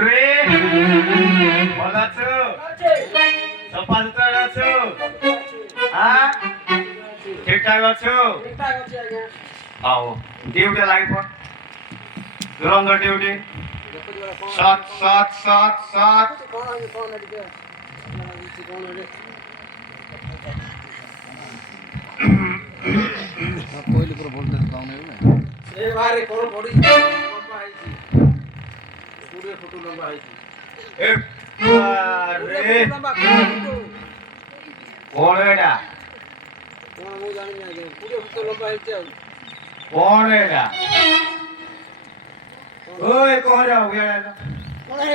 রে ভালো আছো? সফা সুতরা আছো? হ্যাঁ ঠিকঠাক আছো? আও ডিউটি লাইফ দুরন্ত ডিউটি সাত সাত সাত সাত পहिले পুরো ভোল্টেজ ডাউন হয়ে গেল এই বারে কোন বডি লম্বা আইছি পুরো ফটো লম্বা আইছি এ রে লম্বা কোন কোড়েডা মু জানি না যে পুরো ফটো লম্বা আইছে কোড়েডা ওই কোড়া উগেড়া কোন হে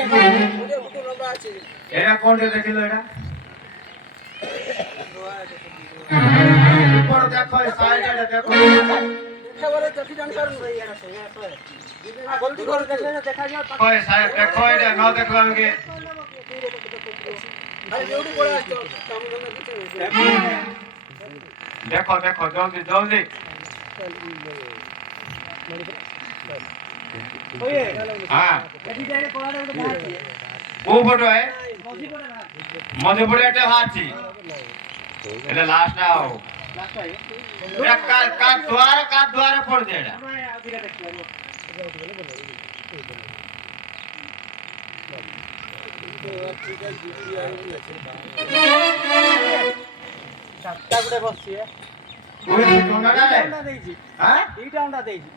পুরো ফটো লম্বা আছে এরা কোনটা দেখিলো এটা উপর দেখো সাইডে দেখো একেবারে দেখি জানি পারুন ভাই এটা সহি আছে গলতি করে দেখলে দেখা যায় কই সাহেব দেখো এটা না দেখলাম কি আরে ভিডিও করে আসছো কাম করতে কিছু দেখো দেখো জলদি জলদি ওয়ে হ্যাঁ এটি ডাইরে কোড়ারে ওটা বাহাছি ও ফটো है মজি পড়ে না মধুপুরে একটা হাঁচি এটা লাস্ট নাও লাস্ট আই এটা কার দ্বারে পড় দে এটা আমরা আদিরা দেখলাম তারপরে বসছি ওই কোনটা রে আমরা দেইছি হ্যাঁ এইটা আমরা দেইছি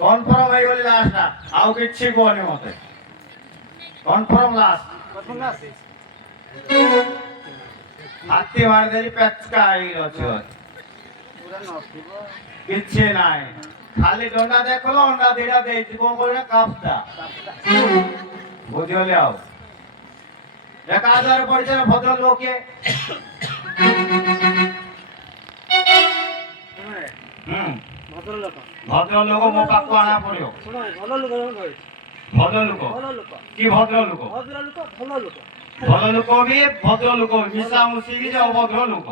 কনফার্ম হয়ে গেল লাস্ট না আও কিচ্ছু কোনি মতে কনফার্ম লাস্ট প্রথম না আছে হাতি মার দেরি পেচকা আই গছ পুরা নষ্ট কিচ্ছু নাই খালি ডন্ডা দেখলো অন্ডা দিটা দেইছি কোন করে কাপটা বুঝলে আও এক হাজার পড়ছে ভদ্র লোকে হুম ভদ্রলোক ভদ্র লোক মোকাকু আনা পড়িও শুনো ভালো লোক ভাই ভদ্র লোক ভালো লোক কি ভদ্র লোক ভদ্রলোক ভালো লোক ଭଲ ଲୋକ ବି ଭଦ୍ର ଲୋକ ମିଶା ମିଶିକି ଯେ ଅଭଦ୍ର ଲୋକ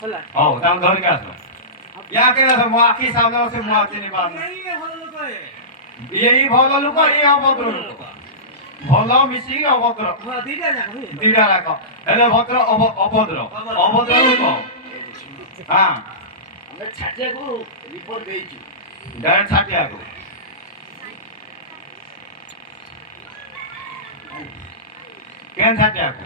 ହେଲା ହଉ ତାଙ୍କୁ ଧରିକି ଆସ ୟା କେବେ ଆସ ମୋ ଆଖି ସାମ୍ନାରେ ସେ ମୁଁ ଚିହ୍ନି ପାରୁନି ଏଇ ଭଲ ଲୋକ ଏଇ ଭଲ ଲୋକ ଏଇ ଅଭଦ୍ର ଲୋକ ଭଲ ମିଶିକି ଅଭଦ୍ର ହଁ ଦିଟା ଯାକ ଦିଟା ଯାକ ହେଲେ ଭଦ୍ର ଅଭଦ୍ର ଅଭଦ୍ର ଲୋକ ହଁ ଆମେ ଛାଟିଆକୁ ରିପୋର୍ଟ ଦେଇଛୁ ଡାଇରେକ୍ଟ ଛାଟିଆକୁ କେନ୍ ଛାଟିଆକୁ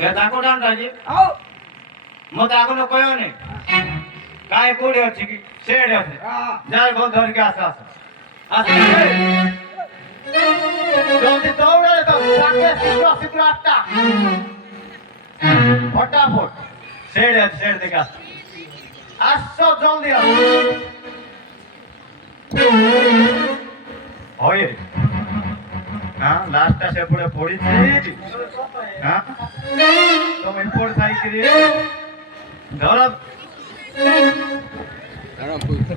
ଏ ତାଙ୍କୁ ଡାନ୍ତା କି ଆଉ ମତେ ଆଗରୁ କହିବନି କାହିଁ କୋଉଠି ଅଛି କି ସେଠି ଅଛି ଯାଇ ଭଲ ଧରିକି ଆସ ଆସ ଆସ ଜଲ୍ଦି ଦୌଡ଼ରେ ତ ଶୀଘ୍ର ଶୀଘ୍ର ଆଠଟା ଫଟାଫଟ ସେଠି ଅଛି ସେଠି ଦେଖି ଆସ ଆସ ଜଲ୍ଦି ଆସ হয় হ্যাঁ লাস্টটা সেপটে পড়িছি হ্যাঁ তুমি পড় থাইকি ধর আরাম পবিত্র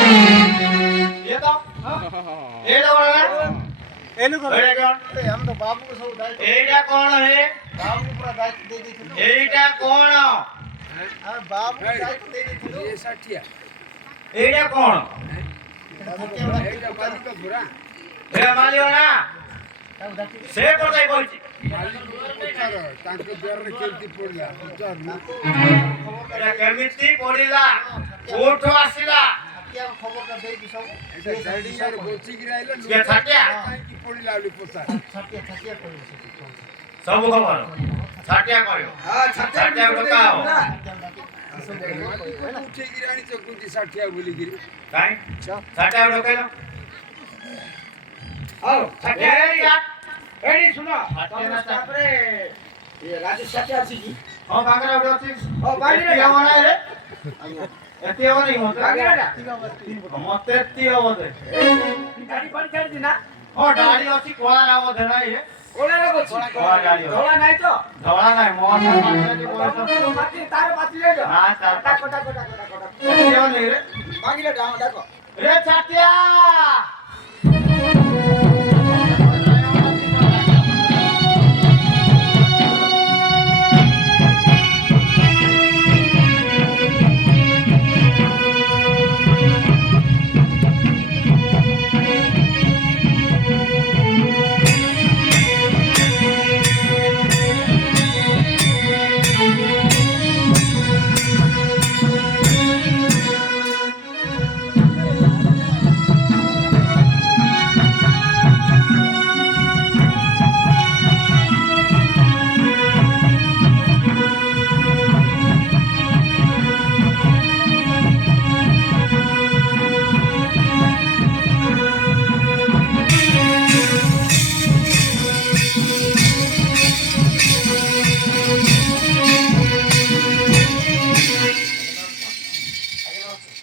ये तो ये तो बोला এনু করে আমি তো বাবুকে সব দায়িত্ব এইটা কোন হে বাবুকে পুরো দায়িত্ব দিয়ে দিয়েছিল এইটা কোন আমি বাবুকে দায়িত্ব দিয়ে দিয়েছিল এই ষাটিয়া এইটা কোন এইটা মালিক ঘোড়া এ মালিও না সে কথাই বলছি তাকে বেরে কেমতি পড়লা বুঝারু এটা কেমিতি পড়িলা কোঠ আসিলা খবরটা দেই দি সব এটা সাইডিং এর বচি গিরা আইলো কে ছাটিয়া কি পড়িলা আলি পোসা ছাটিয়া কইছে সব খবর ছাটিয়া কয়ো হ্যাঁ ছাটিয়া बताओ উঠে গিরা আনি তো কুটি ষাটিয়া বলি গিরি কাই ছাটিয়া ঢোকাইলো আও ছাটিয়া এডি শুনো ছাটিয়া না তারপরে এ রাজেশ সাথে আছে কি ও বাগরা উঠছি ও বাগরা এতি হবনা রে এতি হবনি মতে বাগরাটা মতে এতি হবতে গাড়ি পাড়ি ছাড়ি দি না ও ডাড়ি আছে কোলা রাও ধরা এ ওলা রাখছি কোলা ডাড়ি ধোলা নাই তো ধরা নাই মোহন পাশে যে বয়স মাটি তার পাতি যাই না তার টাকা টাকা টাকা টাকা ମାଗିଲେ ଡାକ रे चाटिया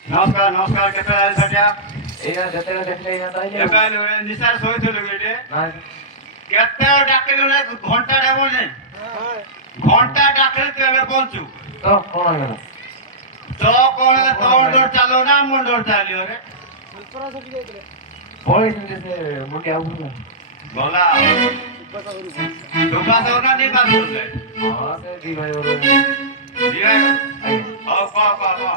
नमस्कार नमस्कार केते आइल छटिया ଏଇଟା ଯେତେବେଳେ ଦେଖିଲେ ଏଇଟା ତ ଆଇଲେ। एकाइल निसार सोइथुलु गेटे ନାଇଁ, केते डाकिलु ना घंटा डेबो नै घंटा डाकिले तू एबे पहुंचू ତ କଣ ହେଇଗଲା? तो कोन तो डोर चालो ना मन डोर चालियो रे ସୁପର ସେଠି ଯାଇଥିଲେ ପଳେଇଛନ୍ତି ସେ ମୁଣ୍ଡି ଆଉ ବୁଝିଲା। बोला ସୁପର କରୁ सुबह से ना नहीं बात बोल रहे ହଁ ସେ ଦି ଭାଇ ବୋଲେ। जी भाई ଆଜ୍ଞା। ओ को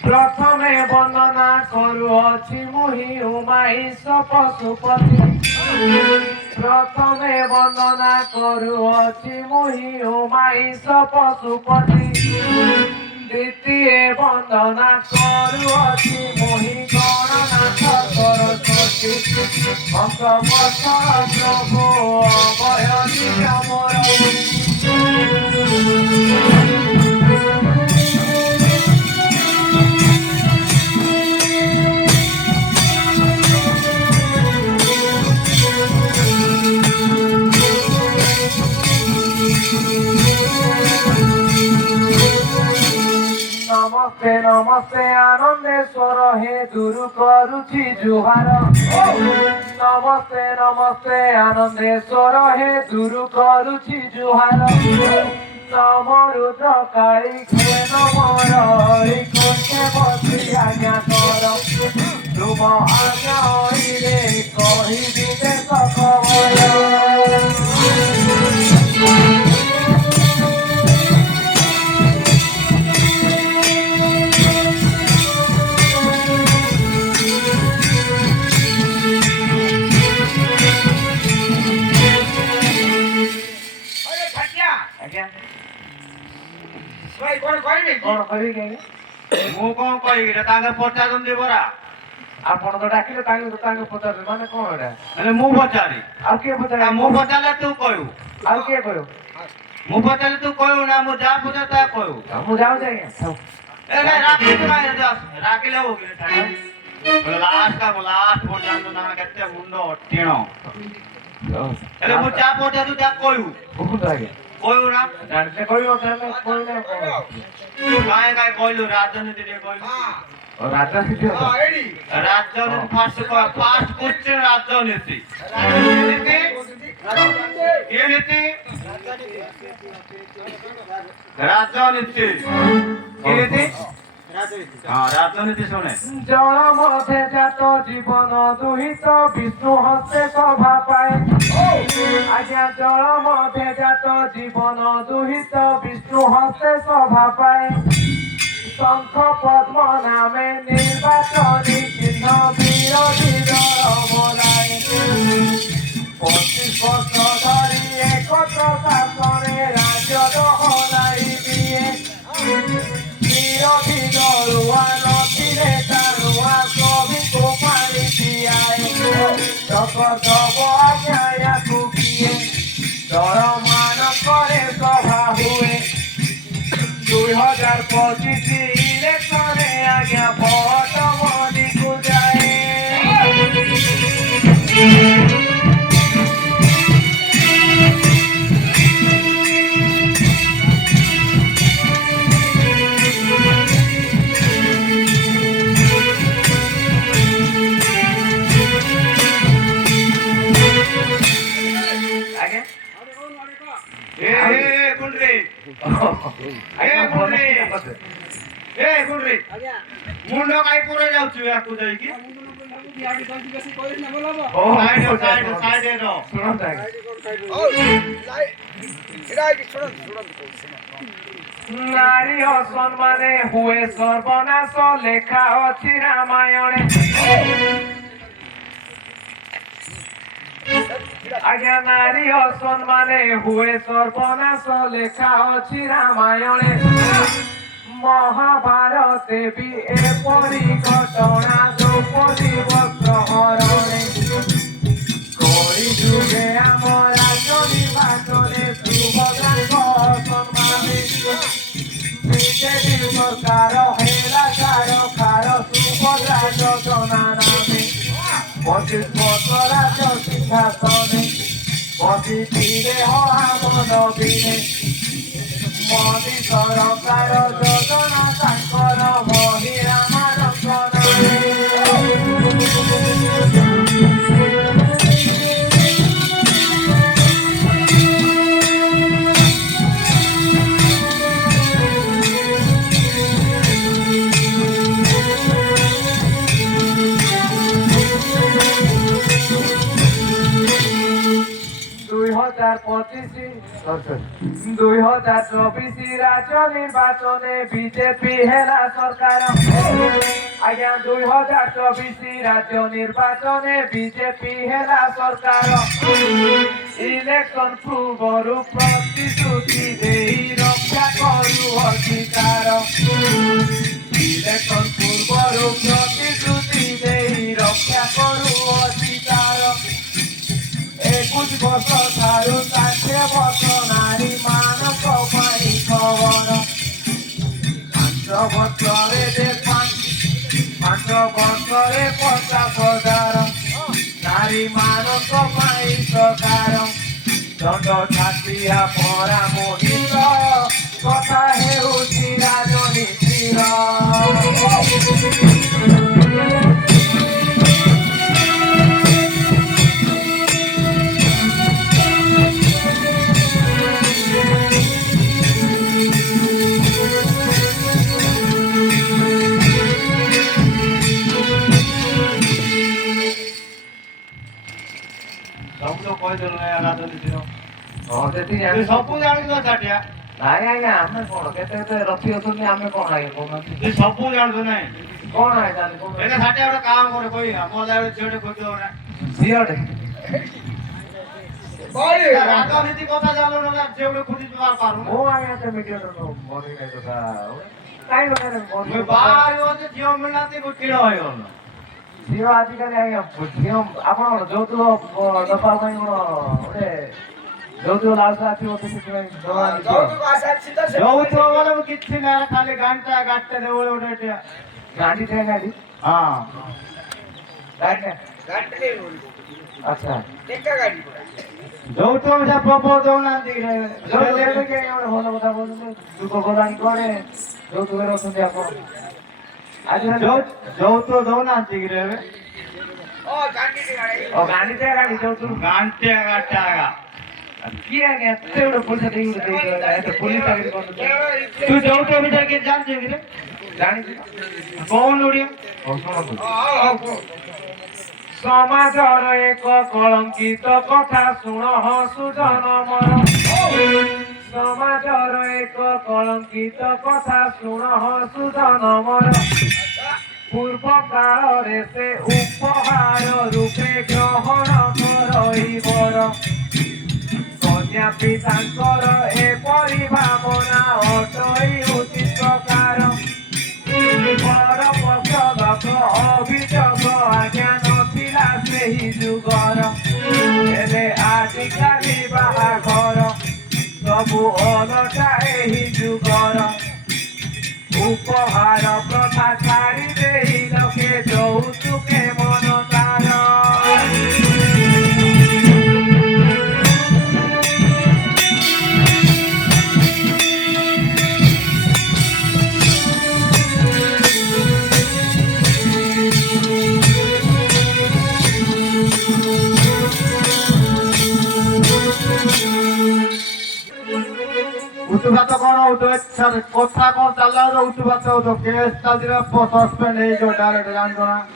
ପ୍ରଥମେ ବନ୍ଦନା କରୁଅଛି ମୁହିଁ ଉମାଇଷ ପଶୁପତି। ପ୍ରଥମେ ବନ୍ଦନା କରୁଅଛି ମୁହିଁ ଉମାଇଷ ପଶୁପତି। ଦ୍ୱିତୀୟ ବନ୍ଦନା କରୁଅଛି ମୁହିଁ ଗଣନାଥ ସରସ୍ୱତୀ। ଭକ୍ତ ବତ୍ସଳ ପ୍ରଭୁ ଅଭୟ ନିଜ ନମସ୍ତେ ନମସ୍ତେ ଆନନ୍ଦେଶ୍ୱର ହେ ଦୂର କରୁଛି ଜୁହାର। ନମସ୍ତେ ନମସ୍ତେ ଆନନ୍ଦେଶ୍ୱର ହେ ଦୂର କରୁଛି ଜୁହାର। ନମ ରୁଦ୍ର କାଳୀ ଖେ ନମ ରଳି କୋଠେ ବସି ଆଜ୍ଞା କର। ତୁମ ଆଜ୍ଞା ଅଇଲେ କହିବି ଦେଶ ଖବର। ଆଜ୍ଞା भाई कोन कहबे କଣ କରିବି କି ଆଜ୍ଞା? मु कोन कहि रे ताके पचारन दे बरा ଆପଣ ତ ଡାକିଲେ ତାଙ୍କୁ ପଚାରିଲେ ମାନେ କଣ ଏଇଟା? अरे मु पचारी ଆଉ କିଏ ପଚାରିଲେ? मु पचारले तू कहू ଆଉ କିଏ କହିବ? मु पचारले तू कहू ना मु जा पचार ता कहू ମୁଁ ଯାଉଛି ଆଜ୍ଞା। ଥାଉ। ए नहीं राखी तो नहीं दस राखी ले हो गए था लास्ट का लास्ट बोल जान तो ना केते मुंडो टीणो अरे मु जा पचार तू जा कहू ବହୁତ ଆଜ୍ଞା। कहू ना ଜାଣିଲେ କହିବ ତାହେଲେ କହିଲେ ଆଉ କଣ? काय काय कहलु राजनीति रे कहलु ଆଉ ରାଜନୀତି ହବ। राजनीति फास्ट क्वेश्चन राजनीति राजनीति ये नीति राजनीति ये नीति हाँ राजनीति सुने জল মধ্যে জাত জীবন দুহিত বিষ্ণু হস্তে শোভা পায়। আজ্ঞা জল মধ্যে জাত জীবন দুহিত বিষ্ণু হস্তে শোভা পায়। শঙ্খ পদ্ম নামে নির্বাচনী চিহ্ন বিরোধী দল বলায়। 25 বর্ষ ধরি একত্র শাসনে রাজ্য দখলাই দিয়ে বিরোধী দলুয়া নথিলে টানুয়া সবিকু পানি দিয়ায়। জগদব আজ্ঞায়াকু কিয়ে দল মান করে সভা হুয়ে। 2025 ইলেকশনে আজ্ঞা ভোট মনিকু যায়। ଆଜ୍ଞା ए कुंडली ए कुंडली ଏ ଗୁଣ୍ଡି ଆଜ୍ଞା ମୁଣ୍ଡ କାଇ ପୁରା ଯାଉଛୁ ୟାକୁ ଯାଇକି ବିହାଡି ଜଲ୍ଦି ବେଶୀ କହିଲେ ନା ଭଲ ହବ ଓ ସାଇଡ ର ଶୁଣନ୍ତୁ ଆଜ୍ଞା। ଓ ଲାଇ ଏଟା କି ଶୁଣନ୍ତୁ ନାରୀ ଅସମ୍ମାନେ ହୁଏ ସର୍ବନାଶ ଲେଖା ଅଛି ରାମାୟଣେ। ଆଜ୍ଞା ନାରୀ ଅସମ୍ମାନେ ହୁଏ ସର୍ବନାଶ ଲେଖା ଅଛି ରାମାୟଣେ। ମହାଭାରତେ ବି ଏପରି ଘଟଣା ଦ୍ରୌପଦୀ ବସ୍ତ୍ର ହରଣେ। କଳି ଯୁଗେ ଆମ ରାଜ ନିର୍ବାଚନେ ସୁଭଦ୍ରାଙ୍କ ଅସମ୍ମାନେ। ବିଜେଡି ସରକାର ହେଲା ସରକାର ସୁଭଦ୍ରା ଯୋଜନା ନାମେ। 25 ବର୍ଷ ରାଜ ସିଂହାସନେ ବସିଥିଲେ ଆମ ନବୀନେ। ମୋଦି ସରକାର ଯୋଜନା ତାଙ୍କର ମହିଳା ମାନଙ୍କ ନାମେ। দুই হাজার 24 রাজ্য নির্বাচনে বিজেপি হেলা সরকার। আজ্ঞা 2024 রাজ্য নির্বাচনে বিজেপি হেলা সরকার। ইলেকশন পূର୍ବରୁ ପ୍ରତିଶ୍ରୁତି ଦେଇ ରକ୍ଷା କରୁ ଅଧିକାର। ଇଲେକଶନ ପୂର୍ବରୁ ପ୍ରତିଶ୍ରୁତି ଦେଇ ରକ୍ଷା କରୁ ଅଧିକାର। 21 ବର୍ଷ ଠାରୁ 60 ବର୍ଷ ନାରୀ ମାନଙ୍କ ପାଇଁ ଖବର। 5 ବର୍ଷରେ 50,000 ନାରୀ ମାନଙ୍କ ପାଇଁ ସରକାର। ଦଣ୍ଡ ଛାତିଆ ପରାମୋହିତ କଥା ହେଉଛି ରାଜନୀତିର। ସବୁ ତ କହିଦେଲୁ ନା ରାଜନୀତିର ହଁ ଯେତିକି ତୁ ସବୁ ଜାଣିଛୁ ଚାଟିଆ ନାଇଁ ଆଜ୍ଞା ଆମେ କଣ କେତେ କେତେ ରଖି ଅଛନ୍ତି ଆମେ କଣ ଆଜ୍ଞା କହୁନାହାନ୍ତି ତୁ ସବୁ ଜାଣିଛୁ ନାଇଁ କଣ ଆଜ୍ଞା କହୁନାହାନ୍ତି। ଏଇଟା ସାଟିଆ ଗୋଟେ କାମ କରେ କହିବା ମୋ ଜାଗାରେ ଝିଅଟେ ଖୋଜିଦେବ ନା ଝିଅଟେ ରାଜନୀତି କଥା ଜାଣିଲୁ ନା ଝିଅଟେ ଖୋଜି ପାରୁନୁ ମୁଁ ଆଜ୍ଞା ସେ ମିଡ଼ିଆର ମନେ ନାହିଁ କଥା କାଇଁ କଥା ମୁଇଁ ବାହା ହେଇଗଲେ ଝିଅ ମିଳିନାହାନ୍ତି ମୁଁ କିଣ ହେଇଗଲ ଝିଅ ଆଜିକାଲି ଆଜ୍ଞା ଝିଅ ଆପଣ ଯୌତୁକ ଦବା ପାଇଁ କଣ ଗୋଟେ ଯୌତୁକ ଲାଲସା ଆସିବ ସେଥିପାଇଁ ଯୌତୁକ ଆଶା ଅଛି ତ ସେ ଯଉଥିବ ବୋଲେ ମୁଁ କିଛି ନାହିଁ ଖାଲି ଗାଣ୍ଟା ଗାଟେ ଦେବ ଗୋଟେ ଏଠିଆ ଗାଡି ଥାଏ ଗାଡି ହଁ ଗାଡି ଗାଡିରେ ଆଚ୍ଛା ଟେକା ଗାଡି ପୁରା ଯଉଥିବ ମିଶା ପ୍ରବଳ ଦଉନାହାନ୍ତି ଭଲ କଥା କହୁଛନ୍ତି ଯୁଗ ଗଲାଣି କୁଆଡେ ଯୌତୁକରେ ଅଛନ୍ତି ଆପଣ ଆଜିକାଲି ଯଉଥିବ ଦଉନାହାନ୍ତି କି ରେ ଏବେ ଓ ଗାଡିରେ ଗାଡି ଗାଡି ଥାଏ ଗାଡି ଯୌତୁକ ଗାଣ୍ଟେ ଗାଟେ ଆଗା କିଏ ଆଜ୍ଞା ଏତେ ଗୋଟେ ପଇସା ଦେଇକି ଏତେ ପୋଲିସ ଚାକିରି କରୁଛନ୍ତି ତୁ ଯଉଥିବ ମିଶା କିଏ ଜାଣିଛୁ କି ରେ ଜାଣିଛି କହୁନୁ ଓଡିଆ ହଉ ଶୁଣନ୍ତୁ ହଁ ସମାଜର ଏକ କଳଙ୍କିତ କଥା ଶୁଣ ସୁଜନ ମର ସମାଜର ଏକ କଳଙ୍କିତ କଥା ଶୁଣ ସୁଜନ ମର ପୂର୍ବ କାଳରେ ସେ ଉପହାର ରୂପେ ଗ୍ରହଣ କରଇବର କନ୍ୟା ପିତାଙ୍କର ଏପରି ଭାବନା ଅଟଇ ଉଚିତ ପ୍ରକାର ବର ପକ୍ଷଗତ ଅଭିଯୋଗ ଆଜ୍ଞା ନଥିଲା ସେହି ଯୁଗର ହେଲେ ଆଜିକାଲି ବାହାଘର ସବୁ ଅଲଗା ଏହି ଯୁଗର ଉପହାର ପ୍ରଥା ଛାଡ଼ି ଦେଇ ଲୋକେ ଯୌତୁକେ ମନ ତାର ଉତ୍ତୁଘାତ କଣ तो सर कोठा कौन चल रहा है उठ बात तो केस चल रहा है सस्पेंड है जो डायरेक्ट जान दो ना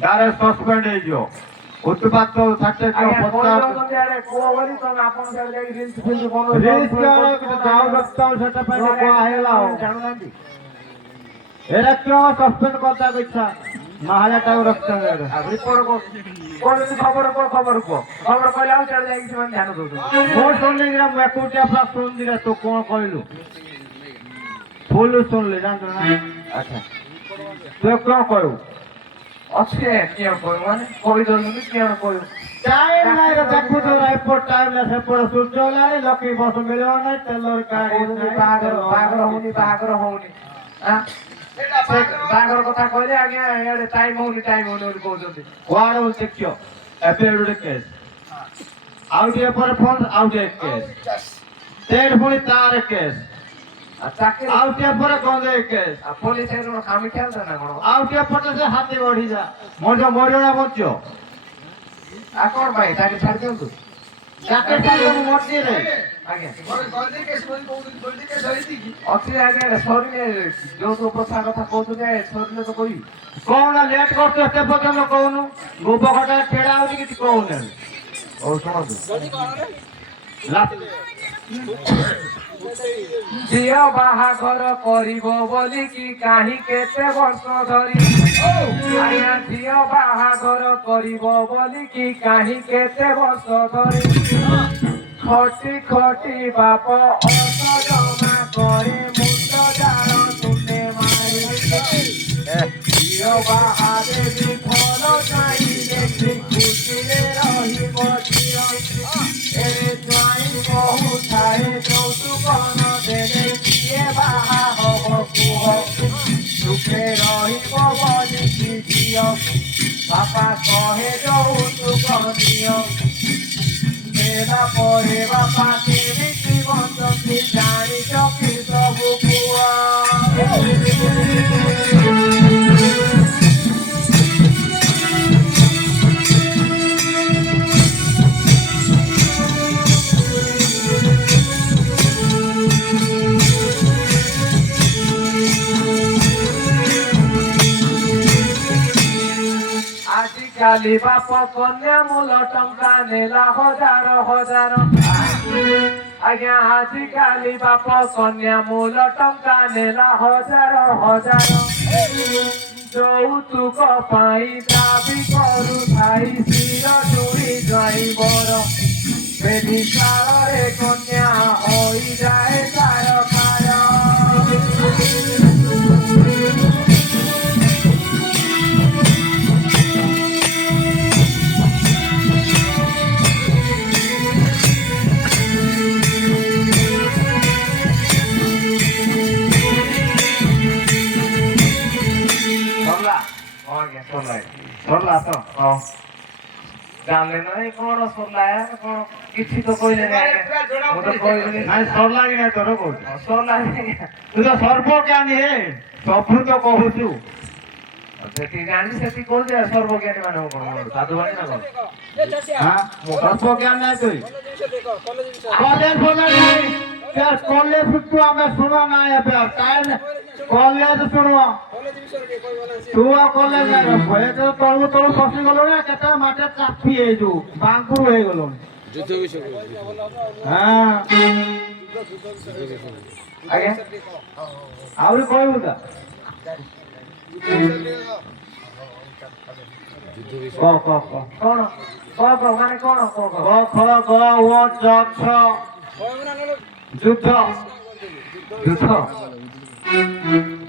डायरेक्ट सस्पेंड है जो उठ बात तो सच्चे तो ଆଜ୍ଞା पता କହିଛନ୍ତି ଆରେ କୁହ ବୋଲି ତମେ ଆପଣ ସିଆଡେ ଯାଇକି ରିଲ୍ସ ଫିଲ୍ସ ବନଉଛ ରିସ୍କ କର ଯାଉ ରକ୍ତ ସେଟା ପାଇଁ କୁହା ହେଲା ଜାଣୁନାହାନ୍ତି ଏରା କ୍यों ସସ୍ପେଣ୍ଡ करता इच्छा महाजा टाइम रखते हैं ଆଉ ରିପୋର୍ଟ କରୁଛନ୍ତି ଖବର କୁହ ଖବର କହିଲା ଆଉ ସିଆଡେ ଯାଇକି ସେମାନେ ଧ୍ୟାନ ଦଉଛନ୍ତି ମୁଁ ଶୁଣିଲି ନା ମୁଁ ଏକୁଟିଆ ପୁରା ଶୁଣିଲି ତୁ କଣ କହିଲୁ ଫୁଲ ଶୁଣିଲି ଜାଣିଛୁ ନା ଆଚ୍ଛା ତୁ କଣ କହିବୁ ଅଛି କିଏ କହିବୁ ମାନେ କହିଦଉଛନ୍ତି କିଏ କହିବୁ ଟାଇମ୍ ନାହିଁ ରେ ଦେଖୁଛୁ ଏପଟ ଟାଇମ୍ ନା ସେପଟ ସୂର୍ଯ୍ୟ ହେଲାଣି ଲକ୍ଷ୍ମୀ ବସ ମିଳିବ ନାହିଁ ତେଲର କହୁଛନ୍ତି ବାହାଘର ହଉନି ଆଁ? ସେ ବାହାଘର କଥା କହିଲେ ଆଜ୍ଞା ଇଆଡେ ଟାଇମ୍ ହଉନି ବୋଲି କହୁଛନ୍ତି କୁଆଡେ ବୋଲି ଦେଖିବ ଏବେ ଗୋଟେ କେସ୍ ଆଉ ଟିକେ ପରେ ଫୋନ୍ ଆଉ ଟିକେ କେସ୍ ତେଣୁ ପୁଣି ତାର କେସ୍ ଆଉ ଚାକିରି ଆଉ ଟିକେ ପରେ ଗଞ୍ଜେଇ କେସ୍ ଆଉ ପୋଲିସ କଣ କାମି ଖେଳୁଛ ନା କଣ ଆଉ ଟିକେ ପରେ ସେ ହାତୀ ବଢିଯା ମରିବ ନା ବଞ୍ଚିବ ଆଉ କଣ ପାଇଁ ଚାକିରି ଛାଡି ଦିଅନ୍ତୁ ଚାକିରି ଛାଡ଼ିଲେ ମୁଁ ମରିଛି ରେ ଆଜ୍ଞା ଗଞ୍ଜେଇ କେସ୍ ବୋଲି କହୁଛନ୍ତି ଗଞ୍ଜେଇ କେସ୍ ହେଇଛି କି ଅଛି ଆଜ୍ଞା ସରିଲେ ଯୋଉ ପ୍ରଥା କଥା କହୁଛନ୍ତି ସରିଲେ ତ କହିବି କଣ ଲେଟ୍ କରୁଛୁ ଏତେ ପର୍ଯ୍ୟନ୍ତ କହୁନୁ ଗୋପ ଘଟା ଛିଡା ହଉଛି କିଛି କହୁନି ହଉ ଶୁଣନ୍ତୁ ଝିଅ ବାହାଘର କରିବ ବୋଲିକି କାହିଁ କେତେ ବର୍ଷ ଧରି ଆଜ୍ଞା ଝିଅ ବାହାଘର କରିବ ବୋଲିକି କାହିଁ କେତେ ବର୍ଷ ଧରି ଖଟି ବାପ ଅର୍ଥ ଜମା করে ମୁଣ୍ଡ ଜାଳ ତୁଣ୍ଡେ ମାରି ଝିଅ ବାହା ଦେବି ଭଲ ଚାହିଁ ଦେଖି ଖୁସିରେ ରହିବ ଝିଅ ଏରେ ଜ୍ୱାଇଁ କହୁଥାଏ ଯୌତୁକ ନ ଦେଲେ କିଏ ବାହା ହବ କୁହ ସୁଖେ ରହିବ ବୋଲିକି ଝିଅ ବାପା କହେ ଯୌତୁକ ନିଅ ଦେଲା ପରେ ବାପା କେମିତି ବଞ୍ଚନ୍ତି ଜାଣିଛ କି ସବୁ ପୁଅ ଆଜିକାଲି ବାପ କନ୍ୟା ମୂଲ ଟଙ୍କା ନେଲା ହଜାର ଆଜ୍ଞା ଆଜିକାଲି ବାପ କନ୍ୟା ମୂଲ ଟଙ୍କା ନେଲା ହଜାର ଯୌତୁକ ପାଇଁ ଦାବି କରୁଥାଇ ଶିର ଜୁଡ଼ି ଯାଇବର ବେବିଚାରରେ କନ୍ୟା ହୋଇଯାଏ ସାରକାର ସରିଲା ତ ହଁ ଜାଣିଲେ ନାଇଁ କଣ ସରିଲା କଣ କିଛି ତ କହିଲେ ନାଇଁ ମୁଁ ତ କହିଲି ନାଇଁ ସରିଲା କି ନାଇଁ ତୋର କହୁଛୁ ସରିଲା ତୁ ତ ସର୍ବଜ୍ଞାନୀ ହେ ସବୁ ତ କହୁଛୁ ସେଠି ଜାଣିଛି ସେଠି କହୁଛି ସର୍ବଜ୍ଞାନୀ ମାନେ କଣ ସାଧୁବାଣୀ ନା କଣ ସର୍ବଜ୍ଞାନ ନାଇଁ ତୁଇ କଲେଜ ତୁ ଆମେ ଶୁଣ ନା ଏବେ କାହିଁ କଲେଜ ଶୁଣୁଅ ତୁ ଆଉ କଲେଜ ଭୟ ତଳୁ ତଳୁ ଖସି ଗଲୁଣି କେତେ ମାଟି ଚାପି ହେଇଛୁ ବାଙ୍କୁରୁ ହେଇଗଲୁଣି ହଁ ଆଜ୍ଞା ଆହୁରି କହିବୁ ତ କଣ ମାନେ କଣ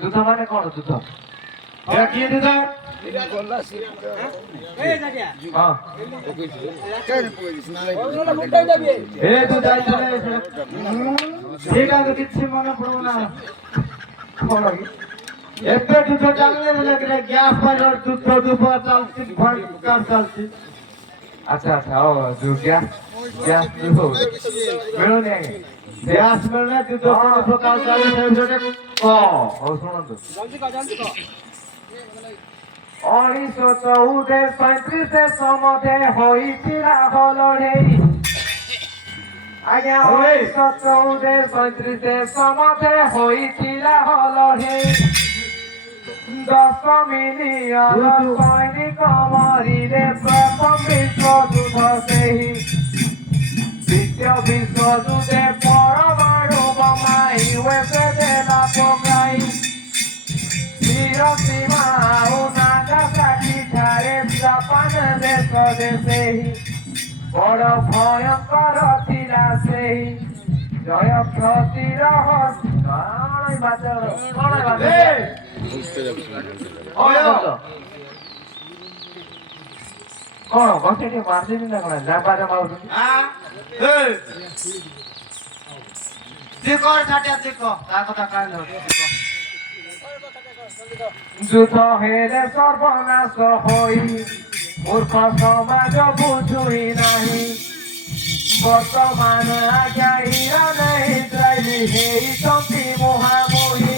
ଯୁଦ୍ଧ ମାନେ କଣ ଯୁଦ୍ଧ କିଏ ଯୁଦ୍ଧ ହଁ ଏ ତୁ ଯାଇଥିଲେ ସେଇଟା ତ କିଛି ମନେ ପଡୁନା କଣ କି ଏବେ ଯୁଦ୍ଧ ଚାଲିଲେ ଗ୍ୟାସ ପାଇଲର ଯୁଦ୍ଧ ଯୁଦ୍ଧ ଚାଲିଛି ଚାଲିଛି ଆଚ୍ଛା ହଉ ଯୋଉ ଗ୍ୟାସ ମିଳୁନି ଆଜ୍ଞା ଗ୍ୟାସ ମିଳୁନି ଯୁଦ୍ଧ କଣ ପ୍ରକାର ଚାଲିଛି ହଉ ଶୁଣନ୍ତୁ 1934 ସମଧେ ହୋଇଥିଲା ଲଢ଼େଇ আজ্ঞা 1934 সমতে হইছিলা হলহে 10 মিলিয়ন সৈনিক মরিলে প্রথম বিশ্বযুদ্ধ ସେହି দ্বিতীয় বিশ্বযুদ্ধে পরমাণু বোমা ইউএসএ দেলা পকাই হিରୋସୀମା ଆଉ ନାଗାସାକି ଠାରେ ଜାପାନ ଦେଶରେ ସେହି ବଡ଼ ଭୟଙ୍କର ଥିଲା ସେହି ଜୟ କ୍ଷତିର କଣ ବସେ ଟିକେ ମାରିଦେବି ନା କଣ ଜାପାନ ମାରୁଛନ୍ତି ଦେଖ ଛାଟିଆ ଦେଖ ତା କଥା କାହିଁ যুদ্ধ হেলে সর্বনাশ হই মূর্খ সমাজ বুঝুই নাহি বর্তমান আজ্ঞা ইরান ইসরায়েলি হেইଛନ୍ତି মুহামুহি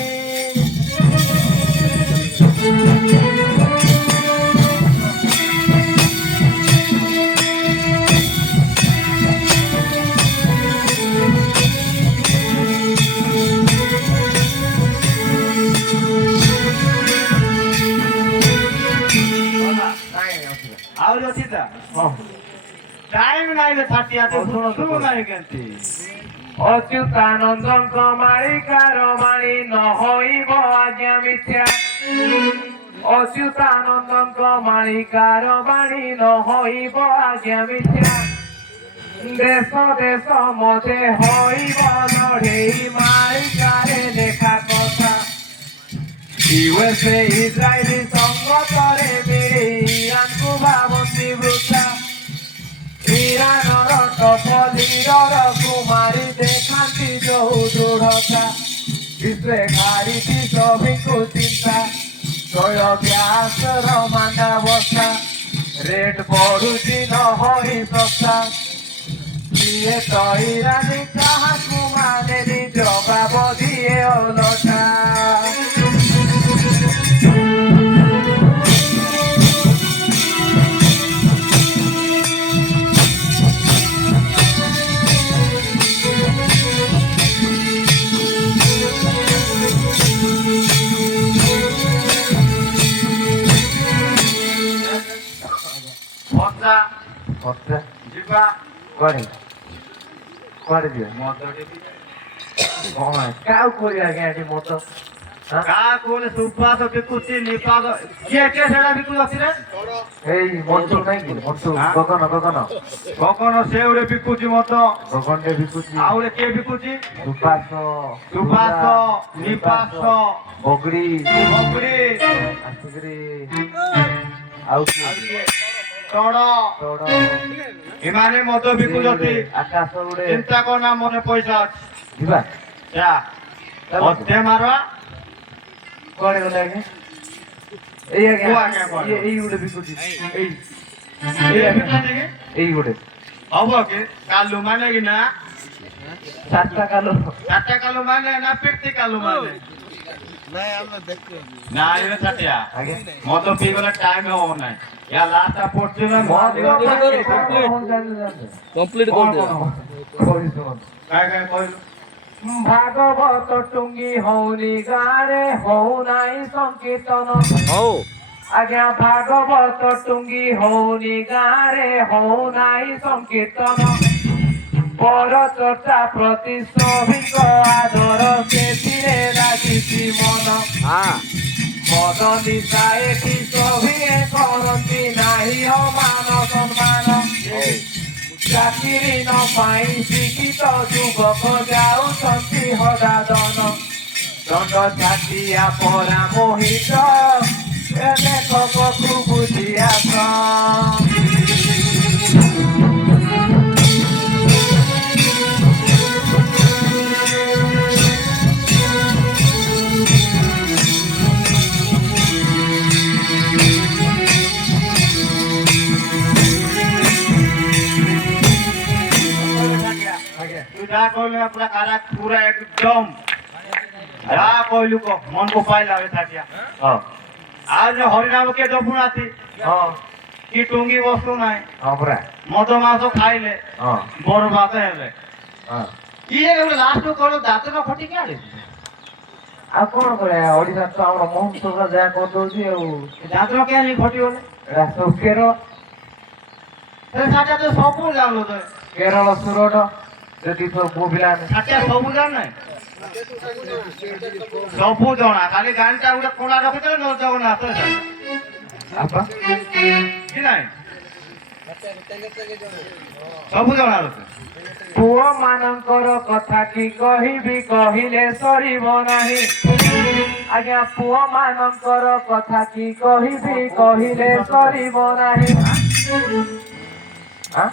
ଆହୁରି ଅଛି ତା ଟାଇମ ନାହିଁ ରେ ଛାଟିଆ ତ ଶୁଣୁ ନାହିଁ କେମିତି অচ্যুতানন্দଙ୍କ মাଳିକାର ବାଣୀ ନ ହୋଇବ ଆଜ୍ଞା ମିଥ୍ୟା ଅଚ୍ୟୁତାନନ୍ଦଙ୍କ ମାଳିକାର ବାଣୀ ନ ହୋଇବ ଆଜ୍ଞା ମିଥ୍ୟା ଦେଶ ଦେଶ ମତେ ହୋଇବ ଲଢ଼େଇ ମାଳିକାରେ ଲେଖା କଥା ୟୁଏସଏ ଇସ୍ରାଏଲି ସଙ୍ଗତରେ ମିଳି ଇରାନକୁ ଭାବନ୍ତି ବୃଥା ଇରାନର ଟପଲିଡର କୁମାରୀ ଦେଖାନ୍ତି ଯୋଉ ଦୃଢ଼ତା ବିଶ୍ୱେ ଘାରିଛି ସଭିଙ୍କୁ ଚିନ୍ତା ତୈଳ ଗ୍ୟାସର ମାନ୍ଦାବସ୍ଥା ରେଟ୍ ବଢୁଛି ନ ହୋଇ ଶସ୍ତା କିଏ ତ ଇରାନୀ କାହାକୁ ମାନେନି ଜବାବ ଦିଏ ଓଲଟା ବର୍ଷା ଯିବା କୁଆଡେ କୁଆଡେ ଯିବା ମଦ ଟିକେ କଣ କାହାକୁ କରିବା ଆଜ୍ଞା ଏଠି ମତ କାହାକୁ ହେଲେ ସୁବାସ ବିକୁଛି ନିପାଗ କିଏ କିଏ ସେଟା ବିକୁଛି ରେ ଏଇ ମଣ୍ଟୁ ନାଇଁ କି ମଣ୍ଟୁ ଗଗନ ଗଗନ କକନ ସେ ଗୋଟେ ବିକୁଛି ମଦ ଗଗନଟେ ବିକୁଛି ଆଉ ଗୋଟେ କିଏ ବିକୁଛି ସୁବାସ ସୁବାସ ନିପାସ ବଗଡି ବକଡି ଆସିକିରି ଆଉ କିଏ ତଡ଼ ତୋଡ଼ ଏମାନେ ମଦ ବିକୁଛନ୍ତି ଆକାଶ ଉଡେ ଚିନ୍ତା କରନା ମନେ ପଇସା ଅଛି ଯିବା ଯା ମତେ ମାରବା କୁଆଡେ ଗଲେ ଆଜ୍ଞା ଏଇ କୋଉ ଆଜ୍ଞା ଆଜ୍ଞା କୁଆଡେ? ଏଇ ଗୋଟେ ବିକୁଛି ଏଇ ବିକୁଛନ୍ତି କି ଏଇ ଗୋଟେ ହବ କି କାଲୁ ମାନେ କି ନା ଚାରିଟା କାଲ ଚାରିଟା କାଲୁ ମାନେ ନା ପିଟି କାଲୁ ମାନେ ନାଇଁ ଆମେ ଦେଖୁ ନାଇଁ ରେ ଛାଟିଆ ଆଜ୍ଞା ମଦ ପିଇଗଲେ ଟାଇମ ହବ ନାହିଁ ୟା ଲାଷ୍ଟ ପଡୁଛି ନା କମ୍ପ୍ଲିଟ କାଇଁ କହିଲୁ ଭାଗବତ ଟୁଙ୍ଗି ହଉନି ଗାଁରେ ହଉନାହିଁ ସଂକୀର୍ତ୍ତନ ହଉ ଆଜ୍ଞା ଭାଗବତ ଟୁଙ୍ଗି ହଉନି ଗାଁରେ ହଉନାହିଁ ସଂକୀର୍ତ୍ତନ ପର ଚର୍ଚ୍ଚା ପ୍ରତି ସଭିଙ୍କ ଆଦର ସେଥିରେ ଲାଗିଛି ମନ ମଦ ନିଶା ଏଠି ସଭିଏ କରନ୍ତି ନାହିଁ ଅମାନ ସମ୍ମାନ ଚାକିରି ନ ପାଇ ଶିକ୍ଷିତ ଯୁବକ ଯାଉଛନ୍ତି ହଦାଦନ ଦଣ୍ଡ ଛାଟିଆ ପରା ମୋହିତ ଲେଖକକୁ ବୁଝି ଆସ तू जा कहलु पूरा कारा पूरा एकदम जा कहलु को मन को पाइला रे छाटिया ହଁ आज हरिनाम के जपुनाथी ହଁ की टुंगी वस्तु नाही ହଁ ପରା मद मांस खाइले ହଁ बरबाद हेले ହଁ ଇଏ ଗୋଟେ ଲାଷ୍ଟ କଣ ଦାଦନ ଖଟିକି ଆଣେ ଆଉ କଣ କରିବା ଓଡ଼ିଶାରେ ତ ଆମର ମହୋତ୍ସବ ଯାହା କରିଦଉଛି ଆଉ ଦାଦନ କେମିତି ଖଟିବନି ଏଟା ସବୁ ସାଟା ତ ସବୁ ଜାଣୁ ତ କେରଳ ସୁରଟ ଯଦି ସବୁ ପୁଅ ପିଲାମାନେ ସାଟା ସବୁ ଜାଣ ନାହିଁ ସବୁ ଜଣା ଖାଲି ଗାଡ଼ିଟା ଗୋଟେ କୋଣା ରଖିଦେଲେ ନ ଜଗନ୍ନାଥ ବାପା କି ନାହିଁ ସବୁ ଜଣା ରଖେ ପୁଅ ମାନଙ୍କର କଥା କି କହିବି କହିଲେ ସରିବ ନାହିଁ ଆଜ୍ଞା ପୁଅ ମାନଙ୍କର କଥା କି କହିବି କହିଲେ ସରିବ ନାହିଁ ଆଁ?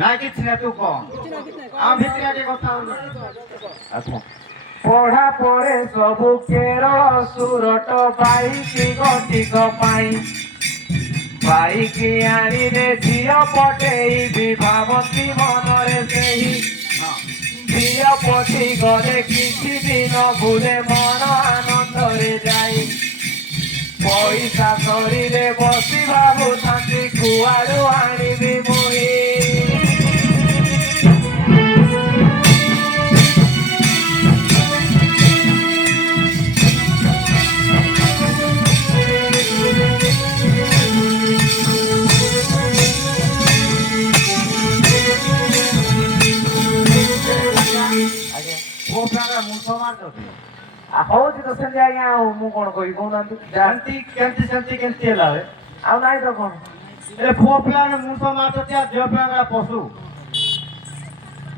ନାଇଁ କିଛି ନା ତୁ କହ ଆମ ଭିତରେ ଟିକେ କଥା ହଉନି ଆଚ୍ଛା ପଢା ପରେ ସବୁ କେରଳ ସୁରଟ ବାଇକି ଗତିକ ପାଇଁ ବାଇକି ଆଣିଲେ ଝିଅ ପଟେଇବି ଭାବନ୍ତି ମନରେ ସେହି ଝିଅ ପଟି ଗଲେ କିଛି ଦିନ ବୁଲେ ମନ ଆନନ୍ଦରେ ଯାଇ ପଇସା ସରିଲେ ବସି ଭାବୁଥାନ୍ତି କୁଆଡୁ ଆଣିବି ମୁହିଁ ପୁଅ ପିଲାଙ୍କର ମୁଣ୍ଡ ମାରିଛନ୍ତି ହଉଛି ତ ସେମିତି ଆଜ୍ଞା ଆଉ ମୁଁ କଣ କହିବି କହୁନାହାନ୍ତି କେମିତି ହେଲା ବେ ଆଉ ନାଇଁ ତ କଣ ଏ ପୁଅ ପିଲାମାନେ ମୁଣ୍ଡ ମାରିଛନ୍ତି ଆଉ ଝିଅ ପିଲାଙ୍କର ପଶୁ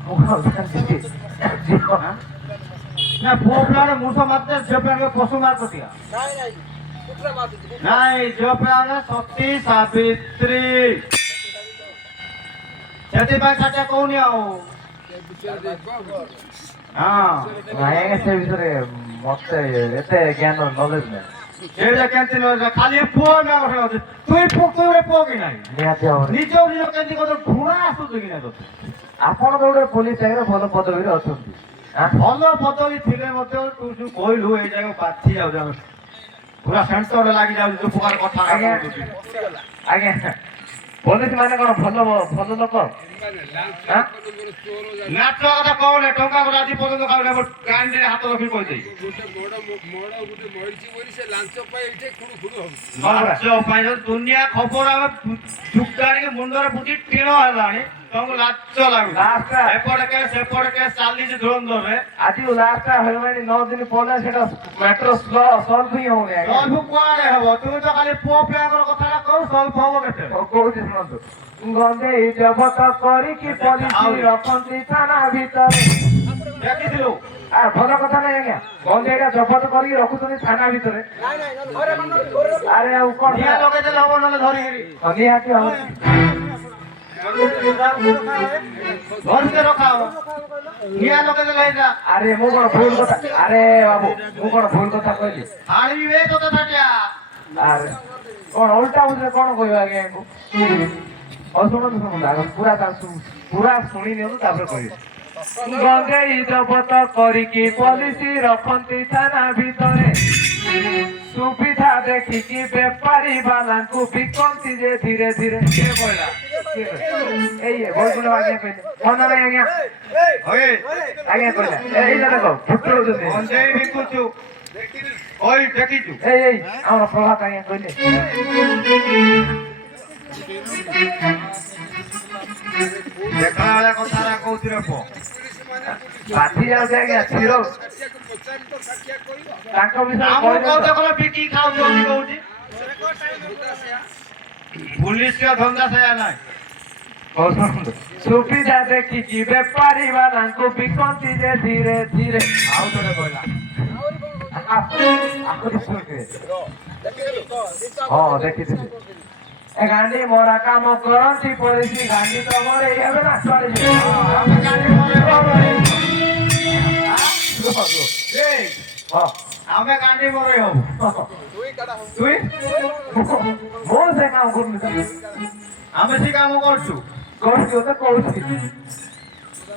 ମୁଁ କଣ ଜାଣିଛି? ନା ପୁଅ ପିଲାମାନେ ମୁଣ୍ଡ ମାରିଛନ୍ତି ଝିଅ ପିଲାଙ୍କର ପଶୁ ମାରୁଛନ୍ତି ନାଇଁ ଝିଅ ପିଲାମାନେ ସତୀ ସାବିତ୍ରୀ ସେଥିପାଇଁ ସାଟା କହୁନି ଆଉ ହଁ ନାଇଁ ଆଜ୍ଞା ସେ ବିଷୟରେ ମତେ ଏତେ ଜ୍ଞାନ ନଲେଜ ନାହିଁ ସେଇଟା କେମିତି ନ ଖାଲି ପୁଅ ନା କଥା ଅଛି ତୁଇ ଗୋଟେ ପୁଅ କି ନାହିଁ ନିହାତି ଭାବରେ ନିଜ କେମିତି କତ ଘୃଣା ଆସୁଛି କି ନା ତୋତେ ଆପଣ ତ ଗୋଟେ ପୋଲିସ ଚାକିରି ଭଲ ପଦବୀରେ ଅଛନ୍ତି ଆଁ? ଭଲ ପଦବୀ ଥିଲେ ମଧ୍ୟ ତୁ ଯୋଉ କହିଲୁ ଏଇ ଜାଗା ବାଛି ଯାଉଛି ଆମେ ପୁରା ସେଣ୍ଟରରେ ଲାଗି ଯାଉଛି ଯୋଉ ପ୍ରକାର କଥା ଆଜ୍ଞା ଆଜ୍ଞା ପୋଲିସ ମାନେ କଣ ଭଲ ଭଲ ଲୋକ ଆଁ? ନାଚ କଥା କହୁନି ଟଙ୍କା କରି ଆଜି ପର୍ଯ୍ୟନ୍ତ ଖାଉନି ଗାଣ୍ଡିରେ ହାତ ରଖି କହିଦେଇ ଲାଞ୍ଚ ପାଇଁ ଯଦି ଦୁନିଆ ଖବର ଆମେ ଯୁଗାଣିକି ମୁଣ୍ଡରେ ଫୁଟି ଟିଣ ହେଲାଣି ତମକୁ ଲାଞ୍ଚ ଲାଗୁଛି ଏପଟେ କେସ୍ ସେପଟେ କେସ୍ ଚାଲିଛି ଧୁରନ୍ଧରରେ ଆଜି ଲାଷ୍ଟ ହେଇଗଲାଣି 9 ଦିନ ପରେ ସେଟା ମ୍ୟାଟ୍ରୋ ସଲ୍ଭ ହିଁ ହଉନି ଆଜ୍ଞା ସଲ୍ଭ କୁଆଡେ ହବ ତୁମେ ତ ଖାଲି ପୁଅ ପିଲାଙ୍କର କଥାଟା କହୁ ସଲ୍ଭ ହବ କେତେ କହୁଛି ଶୁଣନ୍ତୁ ଗଞ୍ଜେଇ ଜବତ କରିକି ପୋଲିସ ରଖନ୍ତି ଥାନା ଭିତରେ ଦେଖିଥିଲୁ ଆ ଭଲ କଥା ନାହିଁ ଆଜ୍ଞା ଗଞ୍ଜେଇଟା ଜବତ କରିକି ରଖୁଛନ୍ତି ଥାନା ଭିତରେ ଆରେ ଆଉ କଣ ନିଆଁ ଲଗେଇଦେଲେ ହବ ନହେଲେ ଧରିକିରି ନିହାତି ହବ ଧରିକି ରଖା ହବ ନିଆଁ ଲଗେଇଦେଲେ ହେଇଟା ଆରେ ମୁଁ କଣ ଭୁଲ କଥା ଆରେ ବାବୁ ମୁଁ କଣ ଭୁଲ କଥା କହିଲି ଆଣିବେ ତୋତେ ତାଟିଆ ଆରେ କଣ ଓଲଟା ବୁଝିଲେ କଣ କହିବା ଆଜ୍ଞା ୟାଙ୍କୁ ଶୁଣନ୍ତୁ ଶୁଣନ୍ତୁ ଆଗ ପୁରା ଶୁଣି ନିଅନ୍ତୁ ତାପରେ କହିବେ ଗଞ୍ଜେଇ ଜବତ କରିକି ପୋଲିସ ରଖନ୍ତି ଥାନା ଭିତରେ ସୁବିଧା ଦେଖିକି ବେପାରୀ ବାଲାଙ୍କୁ ବିକନ୍ତି ଯେ ଧୀରେ ଧୀରେ କିଏ କହିଲା ଏଇ ବୈକୁଣ୍ଠ ଆଜ୍ଞା କହିଲେ ମନ ନାହିଁ ଆଜ୍ଞା ଆଜ୍ଞା କହିଲା ଏଇଟା ଦେଖ ଫୁଟଉଛନ୍ତି ଗଞ୍ଜେଇ ବିକୁଛୁ ଓଇ ଦେଖିଛୁ ଏଇ ଆମର ପ୍ରଭାତ ଆଜ୍ଞା କହିଲେ ଦେଖା ଭଳିଆ କଥାଟା କହୁଥିଲେ ପୁଅ ବାଧି ଯାଉଛି ଆଜ୍ଞା କ୍ଷୀର ତାଙ୍କ ବିଷୟରେ ଆମକୁ କହିଲେ କହୁଛ ତ। କଣ ବିକି ଖାଉଛୁ ବୋଲି କହୁଛି ପୁଲିସର ଧନ୍ଦା ସେୟା ନାହିଁ ହଉ ଶୁଣନ୍ତୁ ସୁବିଧା ଦେଖିକି ବେପାରୀ ବାଲାଙ୍କୁ ବିକନ୍ତି ଯେ ଧୀରେ ଧୀରେ ଆଉ ଥରେ କହିଲା ଆହୁରି ଶୁଣିବେ ହଁ ଦେଖିଥିଲି ଏ ଗାଣ୍ଡି ମରା କାମ କରନ୍ତି ପୋଲିସ ଗାଣ୍ଡି ତ ମରେ ଏବେ ନା ଚଳିଯିବେ ଆମେ ଗାଣ୍ଡି ମରେଇ ହଁ ଆମେ ଗାଣ୍ଡି ମରେଇ ହବୁ ତୁଇ ମୁଁ ସେ କାମ କରୁନି ଆମେ ସେ କାମ କରୁଛୁ କରୁଛି ତ କହୁଛି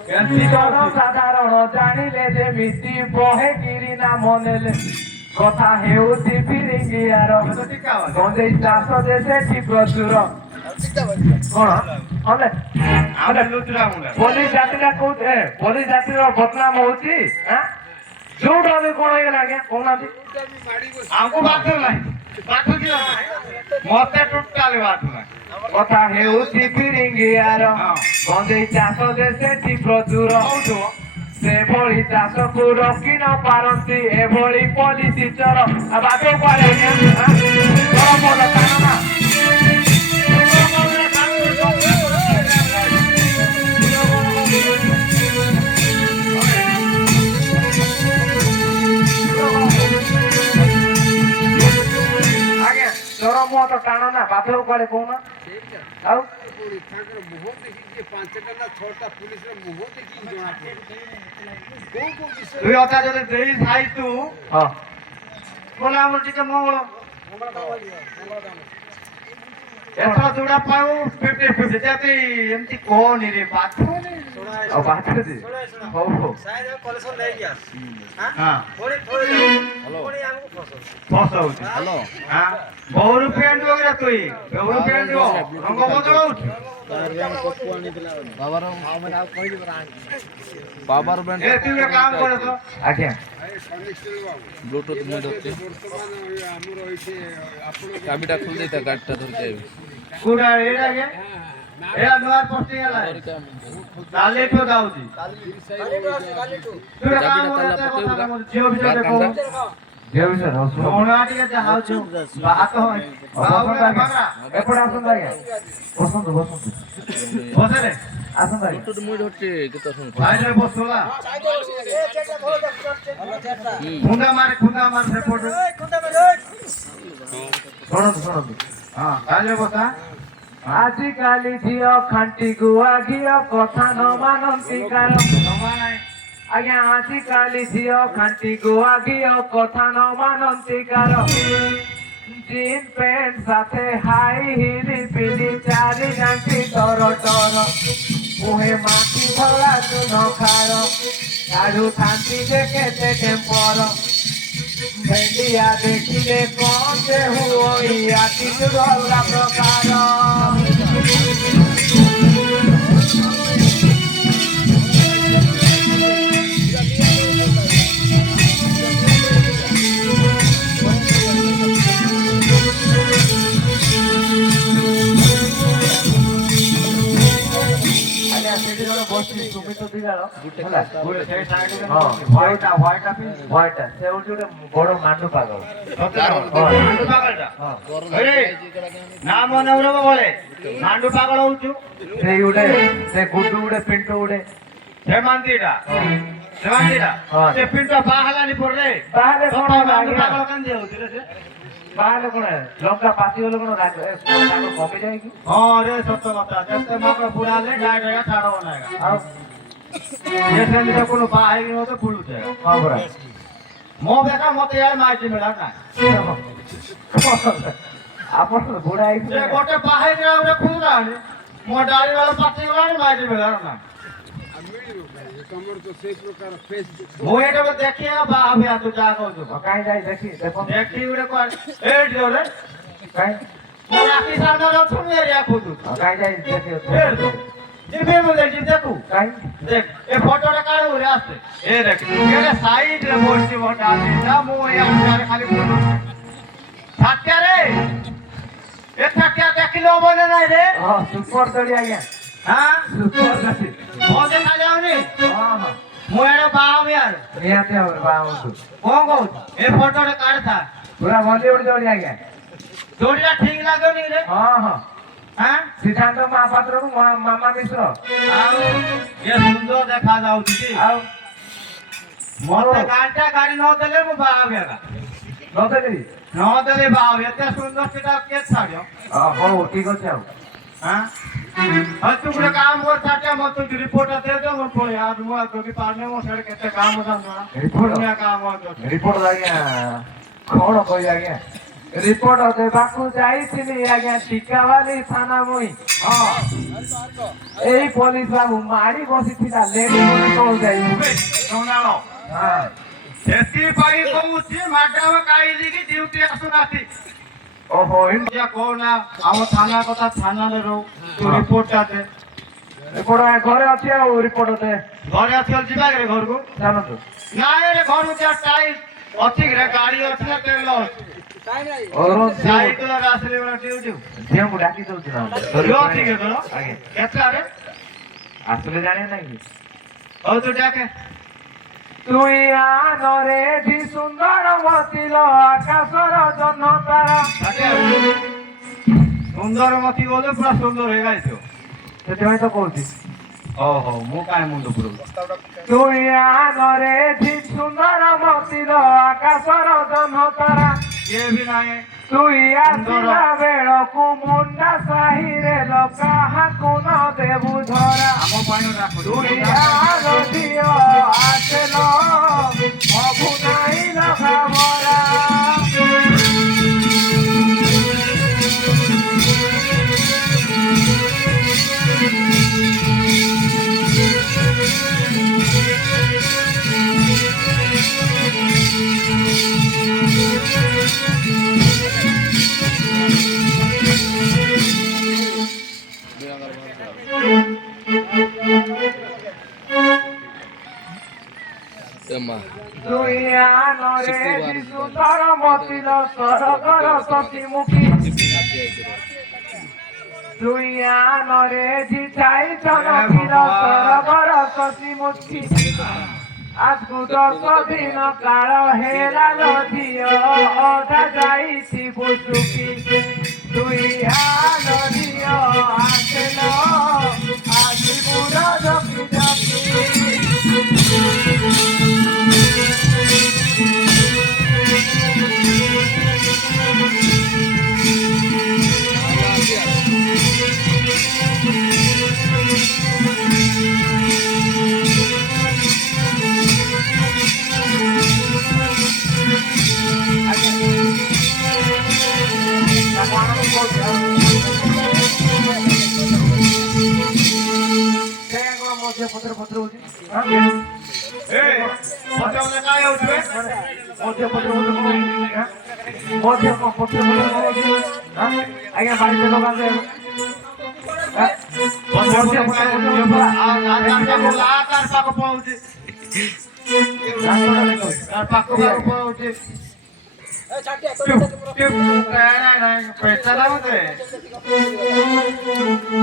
କେମିତି କରୁଛୁ ସାଧାରଣ ଜାଣିଲେ ଯେମିତି ବହେ କିରି ନାମ ନେଲେ କଥା ହେଉଛି ଫିରିଙ୍ଗିଆର ତ ଟିକା ବାଲା। ଗଞ୍ଜେଇ ଚାଷ ଯେ ସେଠି ପ୍ରଚୁର କଣ ହଲେ ଆମେ ଲୁଚୁରା ମୁଣ୍ଡା ପୋଲିସ ଜାତିଟା କୋଉଠି ପୋଲିସ ଜାତିର ବଦନାମ ହଉଛି ଯୋଉଟା ବି କଣ ହେଇଗଲା ଆଜ୍ଞା କହୁନାହାନ୍ତି ଆମକୁ ବାଧୁ ନାହିଁ ବାଧୁଛି ନା ମତେ ଟୋଟାଲି ବାଧୁ ନାହିଁ କଥା ହେଉଛି ଫିରିଙ୍ଗିଆର ଗଞ୍ଜେଇ ଚାଷ ଯେ ସେଠି ପ୍ରଚୁର ସେଭଳି ଚାଷକୁ ରୋକି ନ ପାରନ୍ତି ଏଭଳି ପଲିସି ଚର ବାଦ କୁଆଡେ ଆଜ୍ଞା ନା ଆଜ୍ଞା ଚୋର ମୁହଁ ତ ଟାଣ ନା ବାଦ କୁଆଡେ କହୁନା ଆଉ ତାଙ୍କର ମୁହଁ ଦେଖିକି 5ଟା ନା 6ଟା ପୁଲିସର ମୁହଁ ଦେଖିକି ଜଣା ପଡେ କୋଉ କୋଉ ବିଷୟ তুই অতা যদি দেই খাই তু ହଁ বলে আমার টিকে মঙ্গল ମଙ୍ଗଳ କାମ ଯିବ ମଙ୍ଗଳ କାମ এথর যোড়া পাও 50-50 যাতে এমতি কোনি রে বাথুনি ଆଉ ବାଛୁଛି ହଉ ହଉ ସାଇଡ କଲେକ୍ସନ ଦେଇକି ଆସ হ্যাঁ ପୁଣି ଥୋଇ ପୁଣି ଆମକୁ ଫସଲ ফসা হচ্ছে হ্যালো হ্যাঁ বহু প্যান্ট বগরা তুই বহু প্যান্ট রঙ বদল হচ্ছে पावर बैंक এ তুই একটা কাম করে তো ଆଜ୍ଞା କନେକ୍ସନ ବାବୁ ब्लूटूथ मुझे ବର୍ତ୍ତମାନ ଆମର ଏଇଠି ଆପଣ चाबीटा खोल देता गाड़ीटा धरके आइबे কোডা এরা গে এ নয়ার পোস্টিং এলা তালে তো দাউজি তুই একটা কাম করে তো কথা বল জিও ভিতরে দেখো ଝିଅ ବିଷୟରେ ହଉ ଶୁଣ কোনা টিকে যাহাউଛୁ ବାହାତ হয় ବସନ୍ତୁ ଆଜ୍ଞା ଏପଟେ ଆସନ୍ତୁ ଆଜ୍ଞା ବସନ୍ତୁ ବସନ୍ତୁ বসে রে ଆସନ୍ତୁ ଆଜ୍ଞା ब्लूटूथ मुझे हटे कितना सुन বাইরে বসলা খুন্দা মার সেপট ଶୁଣନ୍ତୁ ଶୁଣନ୍ତୁ হ্যাঁ বাইরে বসা ଆଜିକାଲି ଝିଅ ଖାଣ୍ଟି ଗୁଆ ଘିଅ କଥା ନ ମାନନ୍ତି କାର জমা নাই ଆଜ୍ଞା ଆଜିକାଲି ଝିଅ ଖାଣ୍ଟି ଗୁଆ ଘିଅ କଥା ନ ମାନନ୍ତି କାର ଜିନ୍ ପ୍ୟାଣ୍ଟ ସାଥେ ହାଇ ହିଲ୍ ପିନ୍ଧି ଚାରି ଯାନ୍ତି ତର ତର ମୁହେ ମାଟି ଭଲା ଚୁନ ଖାର କାଢୁଥାନ୍ତି ଯେ କେତେ ଟେମ୍ପର ଭେଣ୍ଡିଆ ଦେଖିଲେ କଣ ଯେ ହୁଇ ଆଟିଟ୍ୟୁଡ୍ ଅଲଗା ପ୍ରକାର ଆଜ୍ଞା ସେଠି ଜଣେ ବସିଛି ସୁମିତ ଦିଗାଳ ହେଲା সেই সাইডে ହଁ হোয়াইট হোয়াইট আপি ହ୍ୱାଇଟ୍ ସେ ହଉଛି ଗୋଟେ ବଡ ମାଣ୍ଡୁ ପାଗଳ মান্ডু পাগলটা আরে নাম মনে বলে মান্ডু পাগল হউଛୁ ସେଇ ଗୋଟେ ସେ ଗୁଡୁ ଗୋଟେ ପିଣ୍ଟୁ ଗୋଟେ হেমান্তিটা হেমান্তিটা হ্যাঁ। সে পিন্টু বাহালানি পড়লে ବାହାରେ କଣ ହେଲା মান্ডু ଆଜ୍ଞା? পাগল কান দিয়ে হউছিল সে ବାହାରେ କଣ ଲଙ୍କା ପାଚିଗଲେ କଣ ରାଗ କମି যায় କି হ্যাঁ রে সত্য কথা যেতে মাকড় পুরালে ডাইরেক্ট ছাড়ব না ଆଉ যে সেমিটা কোনো বাহাই মতো ফুলুছে ହଁ ପରା মো দেখা মতে আর মাইটি মেলা না ଆପଣ ବୁଢା সে ହେଇଥିଲେ গোটে বাহাই না ওরে খুললানি মো ডাড়ি वाला পাতি গলানি মাইটি মেলা না ମିଳିବ କାହିଁକି ତମର ତ ସେଇ ପ୍ରକାର ଫେସ୍ ମୁଁ ଏଟା ଦେଖିଆ ବାହାବେ ତୁ ଯା କହୁଛୁ କାହିଁ ଯାଇ ଦେଖି ଦେଖନ୍ତୁ ଦେଖି ଗୋଟେ କଣ ଏଇଠି ରେ କାହିଁ ମୁଁ ରାତି ସାମ୍ନାରେ ଅଛୁ ଏରିଆ ଖୋଜୁ କାହିଁ ଯାଇ ଦେଖି ଯିବି ମୁଁ ଦେଖି ଦେଖୁ କାହିଁ দেখ এ ফটোটা কাড় উড়ে আসছে এ দেখ এর সাইড রে বসছি মোটা না মু এই আকারে খালি বলু থাকতে রে এ থাকতে দেখিলো বলে নাই রে ହଁ ସୁପର ଦଳି ଆଜ୍ଞା হ্যাঁ ସୁପର ଦଳି মো দেখা যাওনি ହଁ ହଁ মু এড়ে বাহাবে আর ନିହାତି ଭାବରେ ବାହା ହୁଅନ୍ତୁ কোন কহୁ এ ফটোটা কাড় থা ପୁରା ବଲିଉଡ ଦଳି ଆଜ୍ଞା দড়িটা ঠিক লাগেনি রে ହଁ ହଁ হ্যাঁ ସିଦ୍ଧାନ୍ତ ମହାପାତ୍ରକୁ ମାମା ମିଶ୍ର ଆଉ ଏ ସୁନ୍ଦର ଦେଖା ଯାଉଛି କି ଆଉ ମତେ ଗାଡିଟା ଗାଡି ନ ଦେଲେ ମୁଁ ବାହାବେ ଏକା ନଦେଲି ନ ଦେଲେ ବାହାବେ ଏତେ ସୁନ୍ଦର ସେଟା କେ ଛାଡିବ ହଉ ଠିକ ଅଛି ଆଉ হ্যাঁ আর তুই ଗୋଟେ কাম কর থাকে মতে রিপোর্ট দে দে ମୁଁ ପୁଣି আর ମୁଁ ଯଦି ପାରନେ ମୋ ସେଠି କେତେ କାମ ଜାଣିବା ରିପୋର୍ଟ ପୁଣିଆ କାମ ଅଛି ରିପୋର୍ଟ ଆଜ୍ଞା କଣ କହିବି ଆଜ୍ଞା ରିପୋର୍ଟ ଦେବାକୁ ଯାଇଥିଲି ଆଜ୍ଞା ଟିକାବାଲି ଥାନା ମୁଇଁ ହଁ ଏଇ ପୋଲିସ ବାବୁ ମାରି ବସିଥିଲା ଲେଡି କଣ ଯାଇ ଶୁଣାଣ ହଁ ସେଥିପାଇଁ କହୁଛି ମ୍ୟାଡାମ କାହିଁକି ଡ୍ୟୁଟି ଆସୁନାହାନ୍ତି ଓହୋ ଯା କହୁନା ଆମ ଥାନା କଥା ଥାନାରେ ରହୁ ତୁ ରିପୋର୍ଟଟା ଦେ ଏପଟ ଘରେ ଅଛି ଆଉ ରିପୋର୍ଟ ଦେ ଘରେ ଅଛି ଯିବା କି ଘରକୁ ଜାଣନ୍ତୁ ନାଇଁ ରେ ଘରକୁ ଯା ଟାଇମ୍ ଅଛି କି ରେ ଗାଡି ଅଛି ନା ତେଲ ଅଛି କାଇଁ ନାଇଁ ସାଇକେଲରେ ଆସିଲେ ବେଳ ଡ୍ୟୁଟି ଝିଅଙ୍କୁ ଡାକି ଦଉଛି ନା ଝିଅ ଅଛି କି ତୋର ଆଜ୍ଞା କେତେଟାରେ ଆସିଲେ ଜାଣିବେ ନାଇଁ କି ହଉ ତୁ ଡାକେ তুই আনরে জি সুন্দর মতিল আকাশর জন্য তারা ସୁନ୍ଦର ମତି ଗଲେ ପୁରା ସୁନ୍ଦର ହେଇଯାଇଥିବ ସେଥିପାଇଁ ତ କହୁଛି ଓହୋ ମୁଁ କାହିଁ ମୁଣ୍ଡ ପୁରଉଛି তুই আনরে জি সুন্দর মতিল আকাশর জন্য তারা କିଏ ବି ନାହିଁ তুই আসিলা বেড়কু মুন্ডা সাহিরে কাহাকু ন দেবু ধরা ଆମ ପାଇଁ ଡାକୁ তুই আলো দিও আসেল মগু নাই লগাবরা এমা তুই আনরে জি সুন্দর মতিল সরগর সতীমুখী তুই আনরে জি চাই জনকিল সরগর সতীমুখী আজকু 10 দিন কাল হেলাল ঝিও অধা যাইছি বুসুকি তুই আলো ঝিও আসেল আসি বুড়ো জপি জপি ପତ୍ର ପତ୍ର ହଉଛି ଏ ମତେ ବୋଲେ କାହିଁ ହଉଛି ବେ ମଧ୍ୟ ପତ୍ର ମଧ୍ୟ ପତ୍ର ଆଜ୍ଞା ବାড়িতে ଲଗାନ୍ତୁ ତାର ପାଖ ପଳଉଛି ତାର ପାଖ ପଳଉଛି ଏ ଛାଟିଆ ପେଟା ନଉଛେ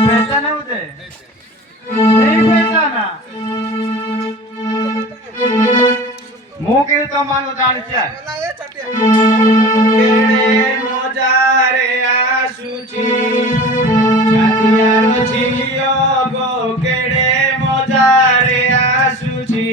ପେଟା ନଉଛେ এই পয়সা না ମୁଁ କିନ୍ତୁ ତମମାନଙ୍କୁ ଜାଣିଛି ଏ ଛାଟିଆ କେଡ଼େ ମଜାରେ ଆସୁଛି ଛାତିଆର ଝିଅ ଗୋ କେଡ଼େ ମଜାରେ ଆସୁଛି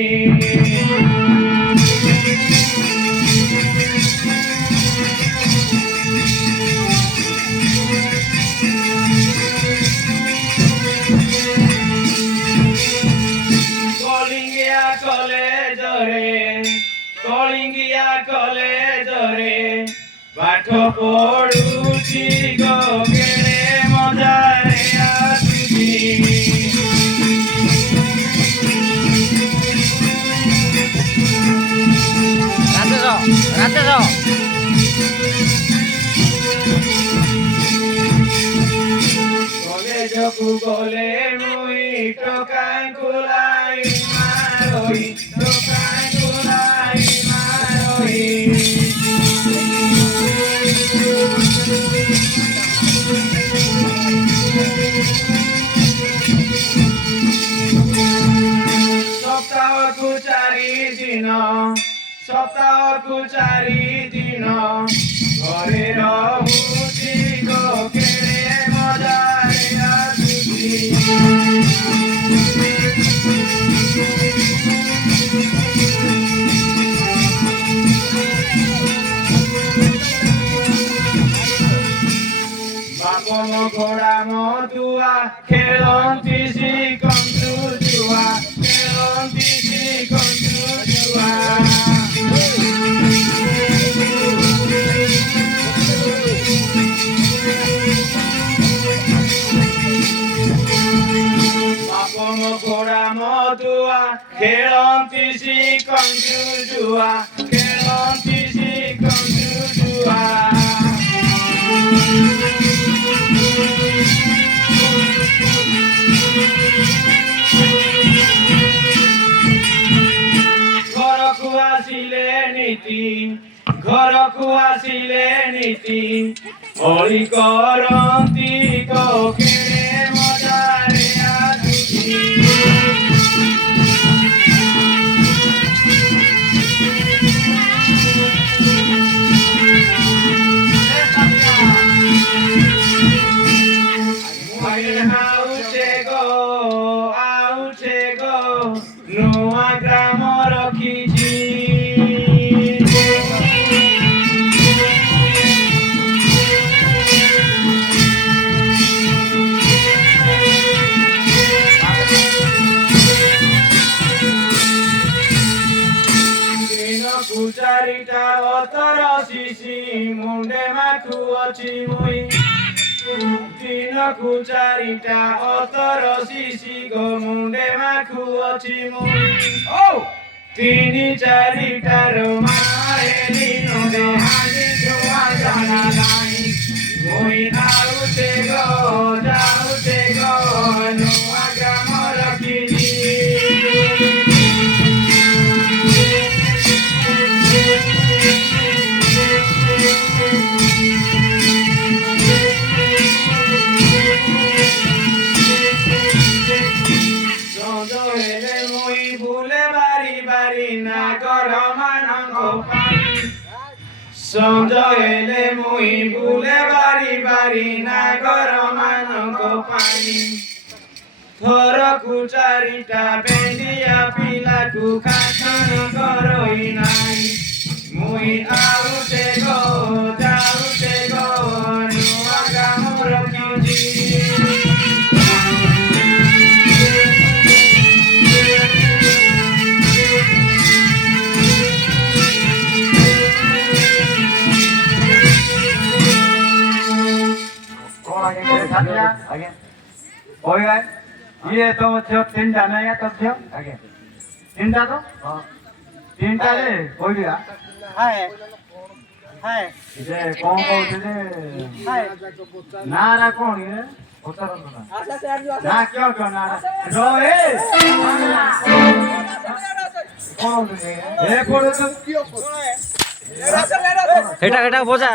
কলিঙ্গিয়া কলেজরে পাঠ পড়ুছি গো কেড়ে মজারে আসুছি কলেজকু গলে মুই টোকাই কুলাই মারই টোকাই কুলাই মারই সপ্তাহকু 4 দিন সপ্তাহকু 4 দিন ঘরে রহুছি গো কেড়ে মজারে আসুছি বাপন ঘোড়া মতুয়া খেলন্তি শিখন্তু জুয়া খেলন্তি শিখন্তু জুয়া বাপন ঘোড়া মতুয়া খেলন্তি শিখন্তু জুয়া খেলন্তি শিখন্তু জুয়া নীতি ঘরକୁ ଆସିଲେ ନୀତି ଅଳି କରନ୍ତି କୋକିଳେ ମଜାରେ ଆସୁଛି ଆଉଛେ ଗୋ ନୂଆ ଗ୍ରାମ ରଖିଛି ଦିନକୁ ଚାରିଟା ଅତର ଶିଶି ମୁଣ୍ଡେ ମାଠୁ ଅଛି ମୁଇଁ ଦିନକୁ ଚାରିଟା ଅତର ଶିଶି ଗୋ ମୁଣ୍ଡେ ମାଠୁ ଅଛି ମୁଇଁ ତିନି ଚାରିଟାର ମାରେଲି ନଦେ ହାନି ଛୁଆ ଜାଣା ନାହିଁ ମୁଇଁ ଆଉଛେ ଗୋ ଯାଉଛେ ଗୋ ନୂଆ ଗ୍ରାମ ରଖିଛି ହେଲେ ମୁଇଁ ବୁଲେ ବାରି ବାରି ନାଗର ମାନଙ୍କ ପାଇଁ ସଞ୍ଜ ହେଲେ ମୁଇଁ ବୁଲେ ବାରି ବାରି ନାଗର ମାନଙ୍କ ପାଇଁ ଥରକୁ ଚାରିଟା ବେଣ୍ଡିଆ ପିଲାକୁ ଖାସନ କରଇ ନାହିଁ ମୁଇଁ ଆଉଛେ ଗୋ ଯାଉଛେ ଗୋ ନୂଆ ଗ୍ରାମ ରଖିଛି ଆଜ୍ଞା କହିବା ଇଏ ତମ ଝିଅ ତିନିଟା ନାଇଁ ତୋ ଝିଅ ଆଜ୍ଞା ତିନିଟା ତ ହଁ ତିନିଟାରେ କହିବା ହାଏ ହାଏ ଯେ କଣ କହୁଥିଲେ ନା ନା କଣ ଇଏ ପଚାରନ୍ତୁ ନା ଆସା ସେ ଆଜି ଆସା ନା କିଏ କଣ ନା ରହେ କଣ ହଉଛନ୍ତି ଏ ପଡୁଛୁ ହେଟା ହେଟା ବୋଝା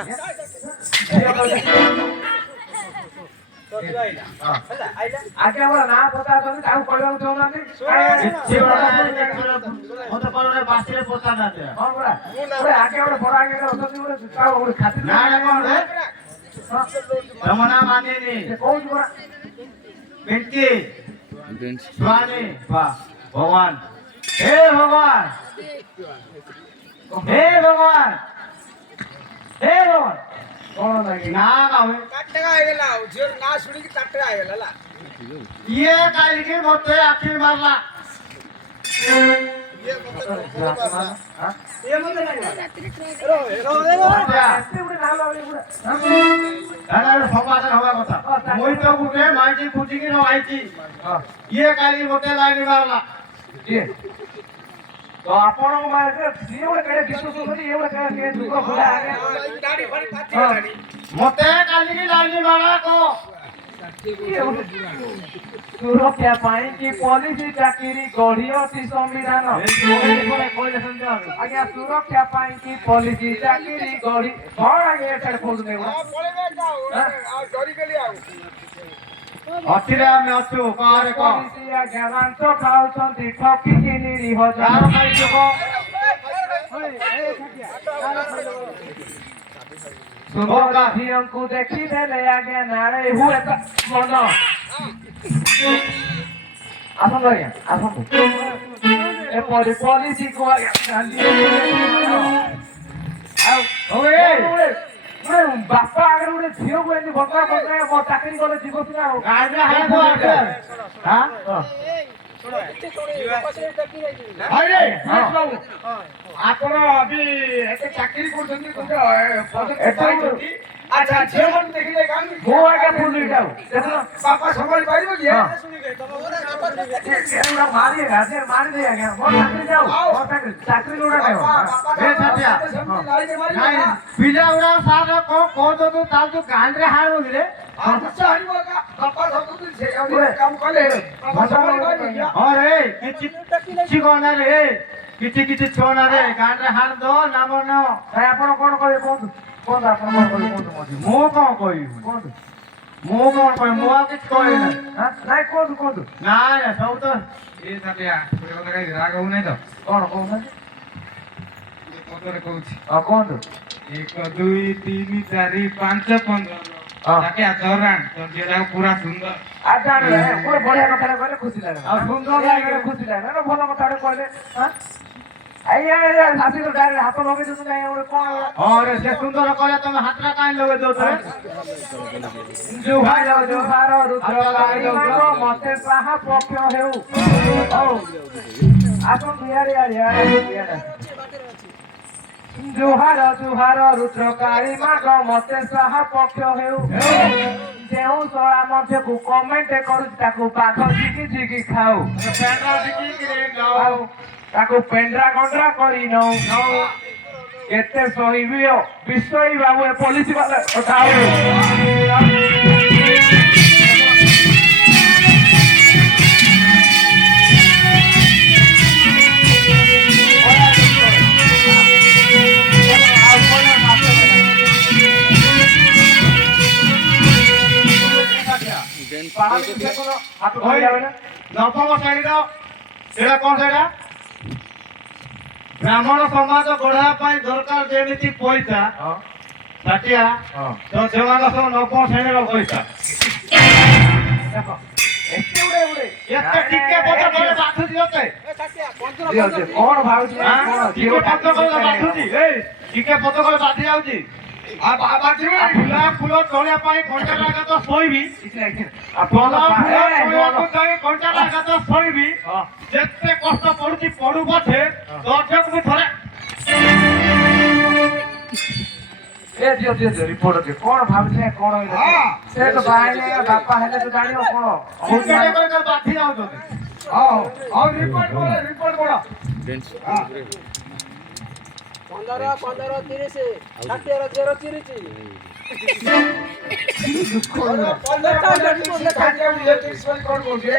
ଆଜ୍ଞା ଆମର ନାଁ ପଚାରୁଛନ୍ତି ତାକୁ କହିବାକୁ ଚାହୁଁନାହାନ୍ତି ମତେ କହିଲେ ବାସିରେ ପଚାର ନାହାନ୍ତି ହଁ ପରା ଆଜ୍ଞା ଗୋଟେ ବଡ ଆଜ୍ଞା ଅଛନ୍ତି ଗୋଟେ ତାକୁ ଗୋଟେ ଖାତିର ନା ନା କଣ ରେ ତମ ନା ମାନିନି ସେ କହୁଛି ପରା ପିଙ୍କି ବେଞ୍ଚ ସ୍ୱାମୀ ଭଗବାନ ହେ ଭଗବାନ ହେ ଭଗବାନ ହେ ଭଗବାନ କଣ ଲାଗି ନା କାହୁଏ ଇଏ କାଲିକି ମତେ ଆଖି ମାରଲା ସମାଧାନ ହବା କଥା ମୁଇଁ ତ ଗୋଟେ ମାଇକି ଖୁଚିକି ରଖାଇଛି ଇଏ କାଲି ମତେ ଲାଇନ ମାରଲା କିଏ ତ ଆପଣଙ୍କ ମାରେ ସିଏ ଗୋଟେ କେଡ଼େ ବିଶ୍ୱାସ କରୁଛନ୍ତି ଇଏ ଗୋଟେ କେଡ଼େ ଯୁଗ ଭୁଲା ଆଜ୍ଞା ମତେ କାଲିକି ଲାଇନ ମାରଲା କହ ସୁରକ୍ଷା ପାଇଁ କି ପୋଲିସ ଚାକିରି ଗଢି ଅଛି ସମ୍ବିଧାନ ଆଜ୍ଞା ସୁରକ୍ଷା ପାଇଁ କି ପୋଲିସ ଚାକିରି ଗଢି କଣ ଆଜ୍ଞା ଏଠାରେ କହୁଛନ୍ତି ଅଛିରେ ଆମେ ଅଛୁ କହରେ କହ ପୋଲିସ ଆଜ୍ଞା ମାଂସ ଖାଉଛନ୍ତି ଠକିକି ନିରୀହ ଯାହାର ଖାଇଛୁ କହ ସୁନ୍ଦର ଝିଅଙ୍କୁ ଦେଖିଦେଲେ ଆଜ୍ଞା ନାଳେ ହୁଏ ତ ମନ ଆସନ୍ତୁ ଆଜ୍ଞା ଆସନ୍ତୁ ଏପରି ପଲିସିକୁ ଆଜ୍ଞା ଆଉ ଗୋଟେ ବାପା ଆଗରେ ଗୋଟେ ଝିଅକୁ ଏମିତି ଭର୍ତ୍ତା କରିଥାଏ ମୋ ଚାକିରି କଲେ ଯିବ ସିନା ଆଉ ଗାଡ଼ିରେ ହାତ ଆସେ ହଁ ଆରେ ବାବୁ ଆପଣ ବି ଏତେ ଚାକିରି କରୁଛନ୍ତି ଆଚ୍ଛା ଝିଅ ମାନେ ଦେଖିଲେ କାହିଁକି ମୁଁ ଆଜ୍ଞା ପୁଣି ଯାଉ ଦେଖୁନ ବାପା ସମ୍ଭାଳି ପାରିବ କି ମାରି ଦେ ଆଜ୍ଞା ମୋ ଚାକିରି ଯାଉ ମୋ ଚାକିରି ଯୋଉଟା ପିଲା ଗୁଡା ସାର୍ କଣ କହୁଛନ୍ତି ତାର ଯୋଉ ଗାଁରେ ହାଣ କିରେ ହଁ ରେ କିଛି କଣ ରେ କିଛି ଛୁଆ ନା ରେ ଗାଁରେ ହାଣ ଦो ନାମ ନ ଭାଇ ଆପଣ କଣ କହିବେ କୁହନ୍ତୁ କୁହନ୍ତୁ ଆପଣ କଣ କହିବେ କୁହନ୍ତୁ ମତେ ମୁଁ କଣ କହିବି କୁହନ୍ତୁ ମୁଁ କଣ କହିବି ମୁଁ ଆଉ କିଛି କହିବି ନା ନାଇଁ କୁହନ୍ତୁ କୁହନ୍ତୁ ନାଇଁ ସବୁ ତ ଏ ତାଟିଆ ଗୋଟେ କଥା କହିବି ରାଗ ହଉନାହିଁ ତ କଣ କହୁନାହାନ୍ତି ପଦରେ କହୁଛି ହଁ କୁହନ୍ତୁ 1 2 3 4 5 15 ତାଟିଆ ଦରାଣ ତ ଝିଅଟାକୁ ପୁରା ସୁନ୍ଦର ଆଉ ଜାଣିଲେ ଗୋଟେ ବଢିଆ କଥାଟା କହିଲେ ଖୁସି ଲାଗେ ଆଉ ସୁନ୍ଦର ଲାଗେ ଖୁସି ଲାଗେ ନା ଭଲ କଥାଟେ କହିଲେ ଆଜ୍ଞା ଆସିକି ଡାଇରେକ୍ଟ ହାତ ଲଗେଇ ଦଉଛନ୍ତି କାଇଁ ଗୋଟେ କଣ ହଁ ରେ ସେ ସୁନ୍ଦର କହିଲା ତମେ ହାତଟା କାଇଁ ଲଗେଇ ଦଉଛ ଜୁହାର ଜୁହାର ରୁଦ୍ରକାଳୀ ମାଗ ମତେ ସାହା ପକ୍ଷ ହେଉ ହଉ ଆସନ୍ତୁ ଇଆଡେ ଇଆଡେ ଜୁହାର ଜୁହାର ରୁଦ୍ରକାଳୀ ମାଗ ମତେ ସାହା ପକ୍ଷ ହେଉ ଯେଉଁ ଶଳା ମଧ୍ୟକୁ କମେଣ୍ଟ କରୁଛି ତାକୁ ବାଘ ଝିକି ଝିକି ଖାଉ ଆଉ ତାକୁ ପେଣ୍ଡରା ଗଣ୍ଡରା କରି ନଉ କେତେ ସହିବି ବିଶ୍ୱଇ ବାବୁ ଏ ପୋଲିସ ବାଲା ଉଠାଉ ହାତ ଧରି ଯାবে ନା ନବମ ଶ୍ରେଣୀର ସେଇଟା କଣ ସେଇଟା ବ୍ରାହ୍ମଣ ସମାଜ ଗଢିବା ପାଇଁ ଦରକାର ଯେମିତି ପଇସା ଷାଠିଆ ତ ସେମାନେ ସବୁ ନବମ ଶ୍ରେଣୀର ପଇସା ଦେଖ ଏତେ ଉଡେ ଏତେ ଟିକେ ପତ୍ର କଲେ ବାଧୁଛି ତତେ କଣ ଭାବୁଛି ଟିକେ ପତ୍ର କଲେ ବାଧୁଛି ଟିକେ ପତ୍ର କଲେ ବାଧି ଯାଉଛି ଫୁଲ ତୋଳିବା ପାଇଁ ଘଣ୍ଟା ଲାଗା ତ ଶୋଇବି ଘଣ୍ଟା ଲାଗା ତ ଶୋଇବି ଯେତେ କଷ୍ଟ ପଡୁଛି ପଡୁ ପଛେ ଦର୍ଶକକୁ ଥରେ ରିପୋର୍ଟ ଦିଅ କଣ ଭାବୁଛି କଣ ସେ ତ ବାହାରେ ବାପା ହେଲେ ତ ଜାଣିବ କଣ ବାଧି ଯାଉଛନ୍ତି ରିପୋର୍ଟ କର 15 15 30 ଷାଠିଏର 0 ଚିରିଛି କଣ କହୁଛି